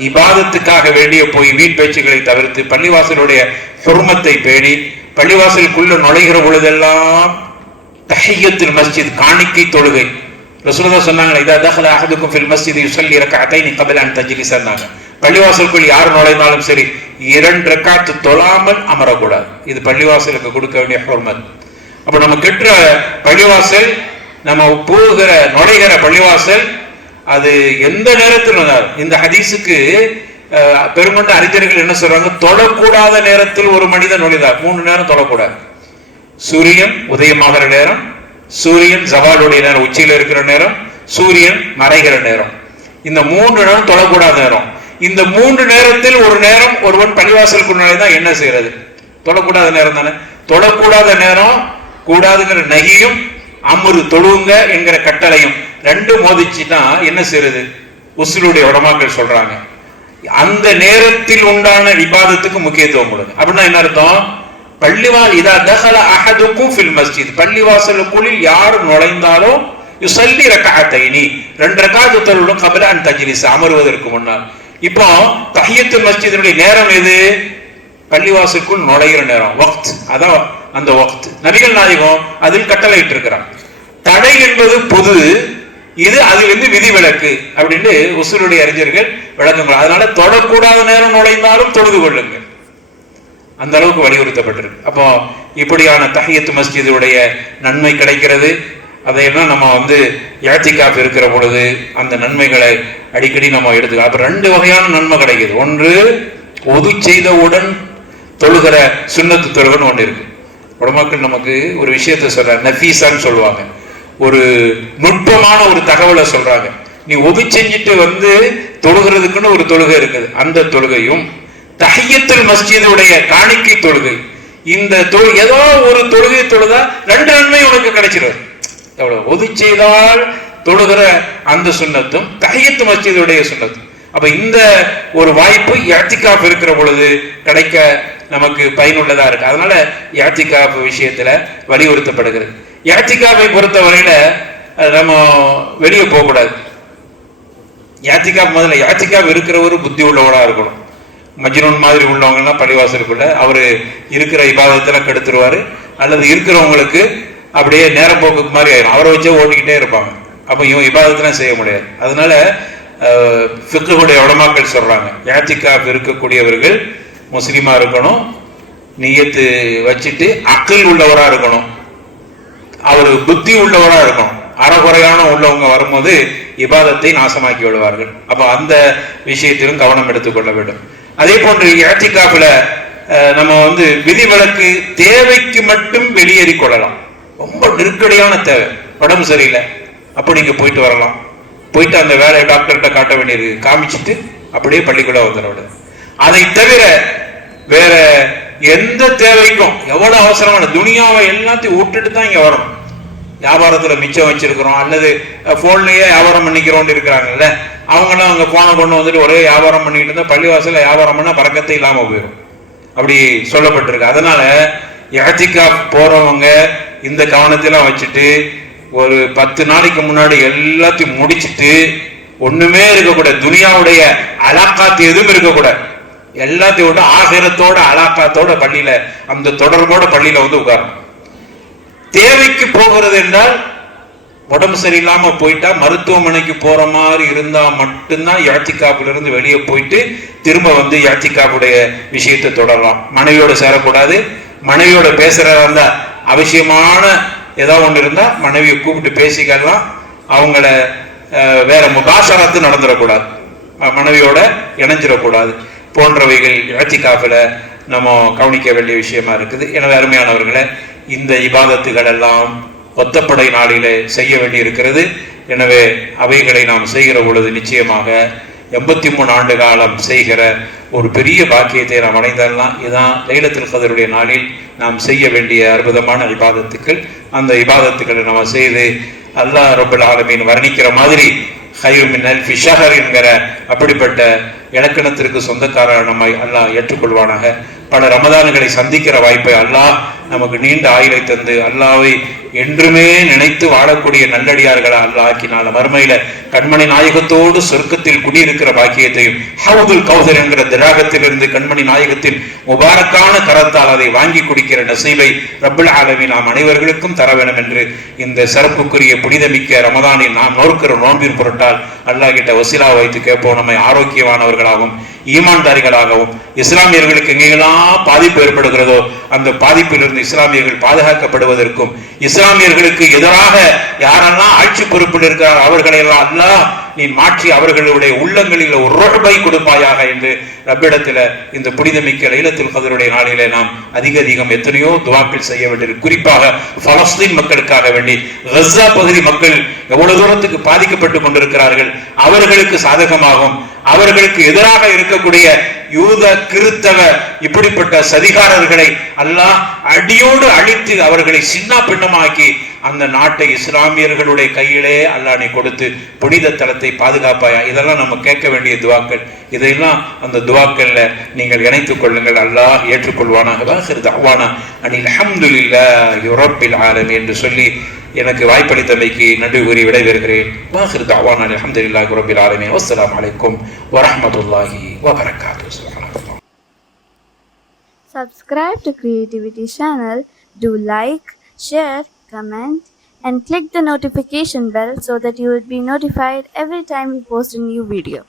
இபாதத்துக்காக வேண்டிய போய் வீண் பேச்சுகளை தவிர்த்து பள்ளிவாசலுடைய ஹுர்மத்தை பேணி பள்ளிவாசலுக்குள்ள நுழைகிற பொழுதெல்லாம் தஹிய்யத்துல் மஸ்ஜித், காணிக்கை தொழுகை. ரசூலுல்லாஹ் சொன்னாங்க, இதா தഖல அஹதுக்கும் ஃபில் மஸ்ஜித் யுஸல்லி ரக்அத்தைனி قبل ان تجلس. பள்ளிவாசலுக்குள் யார் நுழைந்தாலும் சரி 2 ரக்காத் தொழாமல் அமரக்கூடாது. இது பள்ளிவாசலுக்கு கொடுக்க வேண்டிய ஹுர்மத். அப்ப நம்ம கெட்ட பள்ளிவாசல், நம்ம போகிற நுழைகிற பள்ளிவாசல், அது எந்த நேரத்தில் இந்த ஹதீஸுக்கு பெருங்கொண்ட அறிஞர்கள் என்ன சொல்றாங்க, தொழக்கூடாத நேரத்தில் ஒரு மனிதன் நுழைந்தார். 3 நேரம் தொழக்கூடாது. சூரியன் உதயமாகிற நேரம், சூரியன் ஜவாலுடைய நேரம், உச்சியில இருக்கிற நேரம், சூரியன் மறைகிற நேரம். இந்த 3 நேரம் தொழக்கூடாத நேரம். இந்த 3 நேரத்தில் ஒரு நேரம் ஒருவன் பள்ளிவாசலுக்கு நுழைதான் என்ன செய்யறது? தொழக்கூடாத நேரம் தானே. தொழக்கூடாத நேரம் கூடாதுங்கிற நகியும் அமரு தொழுங்க என்கிற கட்டளையும் ரெண்டும் மோதிச்சுன்னா என்ன செய்யறது? உஸ்லுடைய உலமாக்கள் சொல்றாங்க, அந்த நேரத்தில் உண்டான இபாதத்துக்கு முக்கியத்துவம் கொடுங்க. அப்படின்னா என்ன அர்த்தம்? இதா தகல அஹதுக்கும் ஃபில் மஸ்ஜித், பள்ளிவாசலுக்குள்ளில் யார் நுழைந்தாலோ யுஸல்லி ரக்அத்தைனி, 2 ரக்அத் தொழும் கப்ல அன் தஜ்லிஸ், அமருவதற்கு முன்னால். இப்போ தஹியத்துல் மஸ்ஜிதுடைய நேரம் எது? பள்ளிவாசலுக்குள் நுழைகிற நேரம், வக்த். அதான் அந்த வக்த் நபிகள் நாயகம் அதில் கட்டளையிட்டு இருக்கிறார். தடை என்பது பொது, இது அதிலிருந்து விதிவிலக்கு அப்படின்னு உசூலுடைய அறிஞர்கள் விளக்குங்கள். அதனால தொடக்கூடாத நேரம் நுழைந்தாலும் தொழுது கொள்ளுங்கள், அந்த அளவுக்கு வலியுறுத்தப்பட்டிருக்கு. அப்போ இப்படியான தஹியத்து மஸ்ஜிதுடைய நன்மை கிடைக்கிறது. அதையெல்லாம் நம்ம இஅ்திகாஃப் இருக்கிற பொழுது அந்த நன்மைகளை அடிக்கடி நம்ம எடுத்துக்கலாம். அப்ப 2 வகையான நன்மை கிடைக்குது. ஒன்று, ஒது செய்தவுடன் தொழுகிற சுன்னத்து தொழுகன்னு ஒன்று இருக்கு. உலமாக்கள் நமக்கு ஒரு விஷயத்தை சொல்றாங்க, நஃபீஸான்னு சொல்லுவாங்க, ஒரு நுட்பமான ஒரு தகவலை சொல்றாங்க. நீ ஒது செஞ்சுட்டு தொழுகிறதுக்குன்னு ஒரு தொழுகை இருக்குது, அந்த தொழுகையும் தஹியத்துல் மஸ்ஜிதுடைய காணிக்கை தொழுகை, இந்த ஏதோ ஒரு தொழுகை தொழுதா 2 நன்மை உனக்கு கிடைச்சிடும். எவ்வளவு ஒது செய்தால் தொழுகிற அந்த சுன்னத்தும் தஹியத்து மஸ்ஜிதுடைய சுன்னத்தும். அப்ப இந்த ஒரு வாய்ப்பு இஅ்திகாஃப் இருக்கிற பொழுது கிடைக்க நமக்கு பயனுள்ளதா இருக்கு. அதனால இஅ்திகாஃப் விஷயத்துல வலியுறுத்தப்படுகிறது. இஅ்திகாஃபை பொறுத்தவரையில நம்ம வெளியே போகக்கூடாது. முதல்ல இஅ்திகாஃப் இருக்கிறவரு புத்தி உள்ளவரா இருக்கணும். மஜ்னூன் மாதிரி உள்ளவங்கன்னா பள்ளிவாசலுக்குள்ள அவரு இருக்கிற இபாதத்துல கெடுத்துருவாரு, அல்லது இருக்கிறவங்களுக்கு அப்படியே நேரம் போக்கு மாதிரி ஆயிடும், அவரை வச்சே ஓட்டிக்கிட்டே இருப்பாங்க. அப்ப இவன் இபாதத்தெல்லாம் செய்ய முடியாது. அதனால ஃபிக்ஹுடைய உலமாக்கள் சொல்றாங்க, இஅ்திகாஃப் இருக்கக்கூடியவர்கள் முஸ்லிமா இருக்கணும், நியத்து வச்சுட்டு அக்கில் உள்ளவரா இருக்கணும், அவர் புத்தி உள்ளவரா இருக்கணும். அறகுறையான உள்ளவங்க வரும்போது இபாதத்தை நாசமாக்கி விடுவார்கள். அப்ப அந்த விஷயத்திலும் கவனம் எடுத்துக்கொள்ள வேண்டும். அதே போன்று இஅ்திகாஃப்ல நம்ம விதிவிலக்கு தேவைக்கு மட்டும் வெளியேறி கொள்ளலாம். ரொம்ப நெருக்கடியான தேவை, உடம்பு சரியில்லை, அப்ப நீங்க போயிட்டு வரலாம், போயிட்டு அந்த வேலையை டாக்டர்கிட்ட காட்ட வேண்டியது காமிச்சிட்டு அப்படியே பள்ளிக்குள்ள வந்துட. அதை தவிர வேற எந்த தேவைக்கும் எவ்வளவு அவசரமான துனியாவை எல்லாத்தையும் விட்டுட்டு தான் இங்க வரணும். வியாபாரத்துல மிச்சம் வச்சிருக்கிறோம் அல்லது போன்லயே வியாபாரம் பண்ணிக்கிறோம் இருக்கிறாங்கல்ல, அவங்கெல்லாம் அவங்க போனை கொண்டு ஒரே வியாபாரம் பண்ணிட்டு இருந்தா பள்ளிவாசல வியாபாரம் பண்ணா பறக்கத்தை இல்லாம போயிடும், அப்படி சொல்லப்பட்டிருக்கு. அதனால இஅ்திகாஃப் போறவங்க இந்த கவனத்தெல்லாம் வச்சுட்டு ஒரு 10 நாளைக்கு முன்னாடி எல்லாத்தையும் முடிச்சுட்டு ஒண்ணுமே இருக்கக்கூடாது, துனியாவுடைய அலாக்காத்து எதுவும் இருக்கக்கூடாது, எல்லாத்தையும் விட்டு ஆகிரத்தோட அலாக்காத்தோட பள்ளியில அந்த தொடர்போட பள்ளியில உட்காரணும். தேவைக்கு போகிறது என்றால் உடம்பு சரியில்லாம போயிட்டா மருத்துவமனைக்கு போற மாதிரி இருந்தா மட்டும்தான் இஅ்திகாஃப்ல இருந்து வெளியே போயிட்டு திரும்ப இஅ்திகாஃபுடைய விஷயத்தை தொடரலாம். மனைவியோட சேரக்கூடாது, மனைவியோட பேசுறதா இருந்தா அவசியமான ஏதாவது ஒண்ணு இருந்தா மனைவியை கூப்பிட்டு பேசிக்கலாம், அவங்கள வேற முபாஷரத்து நடந்துடக்கூடாது, மனைவியோட இணைஞ்சிடக்கூடாது போன்றவைகள் இஅ்திகாஃப்ல நம்ம கவனிக்க வேண்டிய விஷயமா இருக்குது. எனவே அருமையானவர்களே, இந்த இபாதத்துகள் எல்லாம் ஒத்தப்படை நாளிலே செய்ய வேண்டி இருக்கிறது. எனவே அவைகளை நாம் செய்கிற பொழுது நிச்சயமாக 83 ஆண்டு காலம் செய்கிற ஒரு பெரிய பாக்கியத்தை நாம் அடைந்தரலாம். இதுதான் லைலத்துல் கத்ருடைய நாளில் நாம் செய்ய வேண்டிய அற்புதமான இபாதத்துக்கள். அந்த இபாதத்துக்களை நம்ம செய்து அல்லாஹ் ரப்பல் ஆலமீன் வர்ணிக்கிற மாதிரி ஹைர் மின் அல்ஃபி ஷஹர் என்கிற அப்படிப்பட்ட இலக்கணத்திற்கு சொந்தக்காரர் நம்மை அல்லாஹ் ஏற்றுக்கொள்வானாக. பல ரமதான்களை சந்திக்கிற வாய்ப்பை அல்லாஹ் நமக்கு நீண்ட ஆயுளை தந்து அல்லாஹ்வை என்றுமே நினைத்து வாழக்கூடிய நல்லடியார்களா அல்லாஹ் ஆக்கினால மறுமையில கண்மணி நாயகத்தோடு சொர்க்கத்தில் குடியிருக்கிற பாக்கியத்தையும் ஹவுதுல் கௌசர் என்கிற திராகத்திலிருந்து கண்மணி நாயகத்தின் முபாரக்கான கரத்தால் அதை வாங்கி குடிக்கிற நசீபை ரப்பல் ஆலமீன் நாம் அனைவர்களுக்கும் தர வேண்டும் என்று இந்த சிறப்புக்குரிய புனிதமிக்க ரமதானில் நாம் நோக்கிற நோன்பின் பொருட்டால் அல்லாஹ் கிட்ட வசீலா வைத்து கேட்போம். நம்மை ஆரோக்கியமானவர்களாகவும் ஈமான்தாரிகளாகவும் இஸ்லாமியர்களுக்கு எங்கெல்லாம் பாதிப்பு ஏற்படுகிறதோ அந்த பாதிப்பிலிருந்து இஸ்லாமியர்கள் பாதுகாக்கப்படுவதற்கும் இஸ்லாமியர்களுக்கு எதிராக யாரெல்லாம் ஆட்சி பொறுப்பில் இருக்கிறார் அவர்களை எல்லாம் அல்லாஹ் நீ மாற்றி அவர்களுடைய உள்ளங்களில் ஒரு ருஹ்பை கொடுப்பாயாக என்று ரப்பிடத்தில் இந்த புனிதமிக்க லைலத்துல் கத்ருடைய நாளிலே நாம் அதிகம் எத்தனையோ துஆக்கள் செய்ய வேண்டியது. குறிப்பாக பலஸ்தீன் மக்களுக்காக வேண்டி, கஸா பகுதி மக்கள் எவ்வளவு தூரத்துக்கு பாதிக்கப்பட்டு கொண்டிருக்கிறார்கள், அவர்களுக்கு சாதகமாகும், அவர்களுக்கு எதிராக இருக்கக்கூடிய யூத கிறிஸ்தவ இப்படிப்பட்ட சதிகாரர்களை அல்லாஹ் அடியோடு அழித்து அவர்களை சின்ன பின்னமாக்கி அந்த நாட்டை இஸ்லாமியர்களுடைய கையிலே அல்லாஹ் நீ கொடுத்து புனித தலத்தை பாதுகாப்பாயா. இதெல்லாம் நம்ம கேட்க வேண்டிய துவாக்கள். இதையெல்லாம் அந்த துவாக்கள்ல நீங்கள் இணைத்துக் கொள்ளுங்கள். அல்லாஹ் ஏற்றுக்கொள்வானாக. அனில் அல்ஹம்துலில்லாஹி ரப்பில் ஆலமீன் என்று சொல்லி எனக்கு வாய்ப்பளித்தமைக்கு நன்றி கூறி விடைபெறுகிறேன். வாஹிர் தஅவானா அல்ஹம்துலில்லாஹி ரப்பில் ஆலமீன். வஸ்ஸலாமு அலைக்கும் வரஹ்மத்துல்லாஹி வபரகாத்துஹு. Subscribe to Creativity channel, do like, share, comment and click the notification bell so that you will be notified every time we post a new video.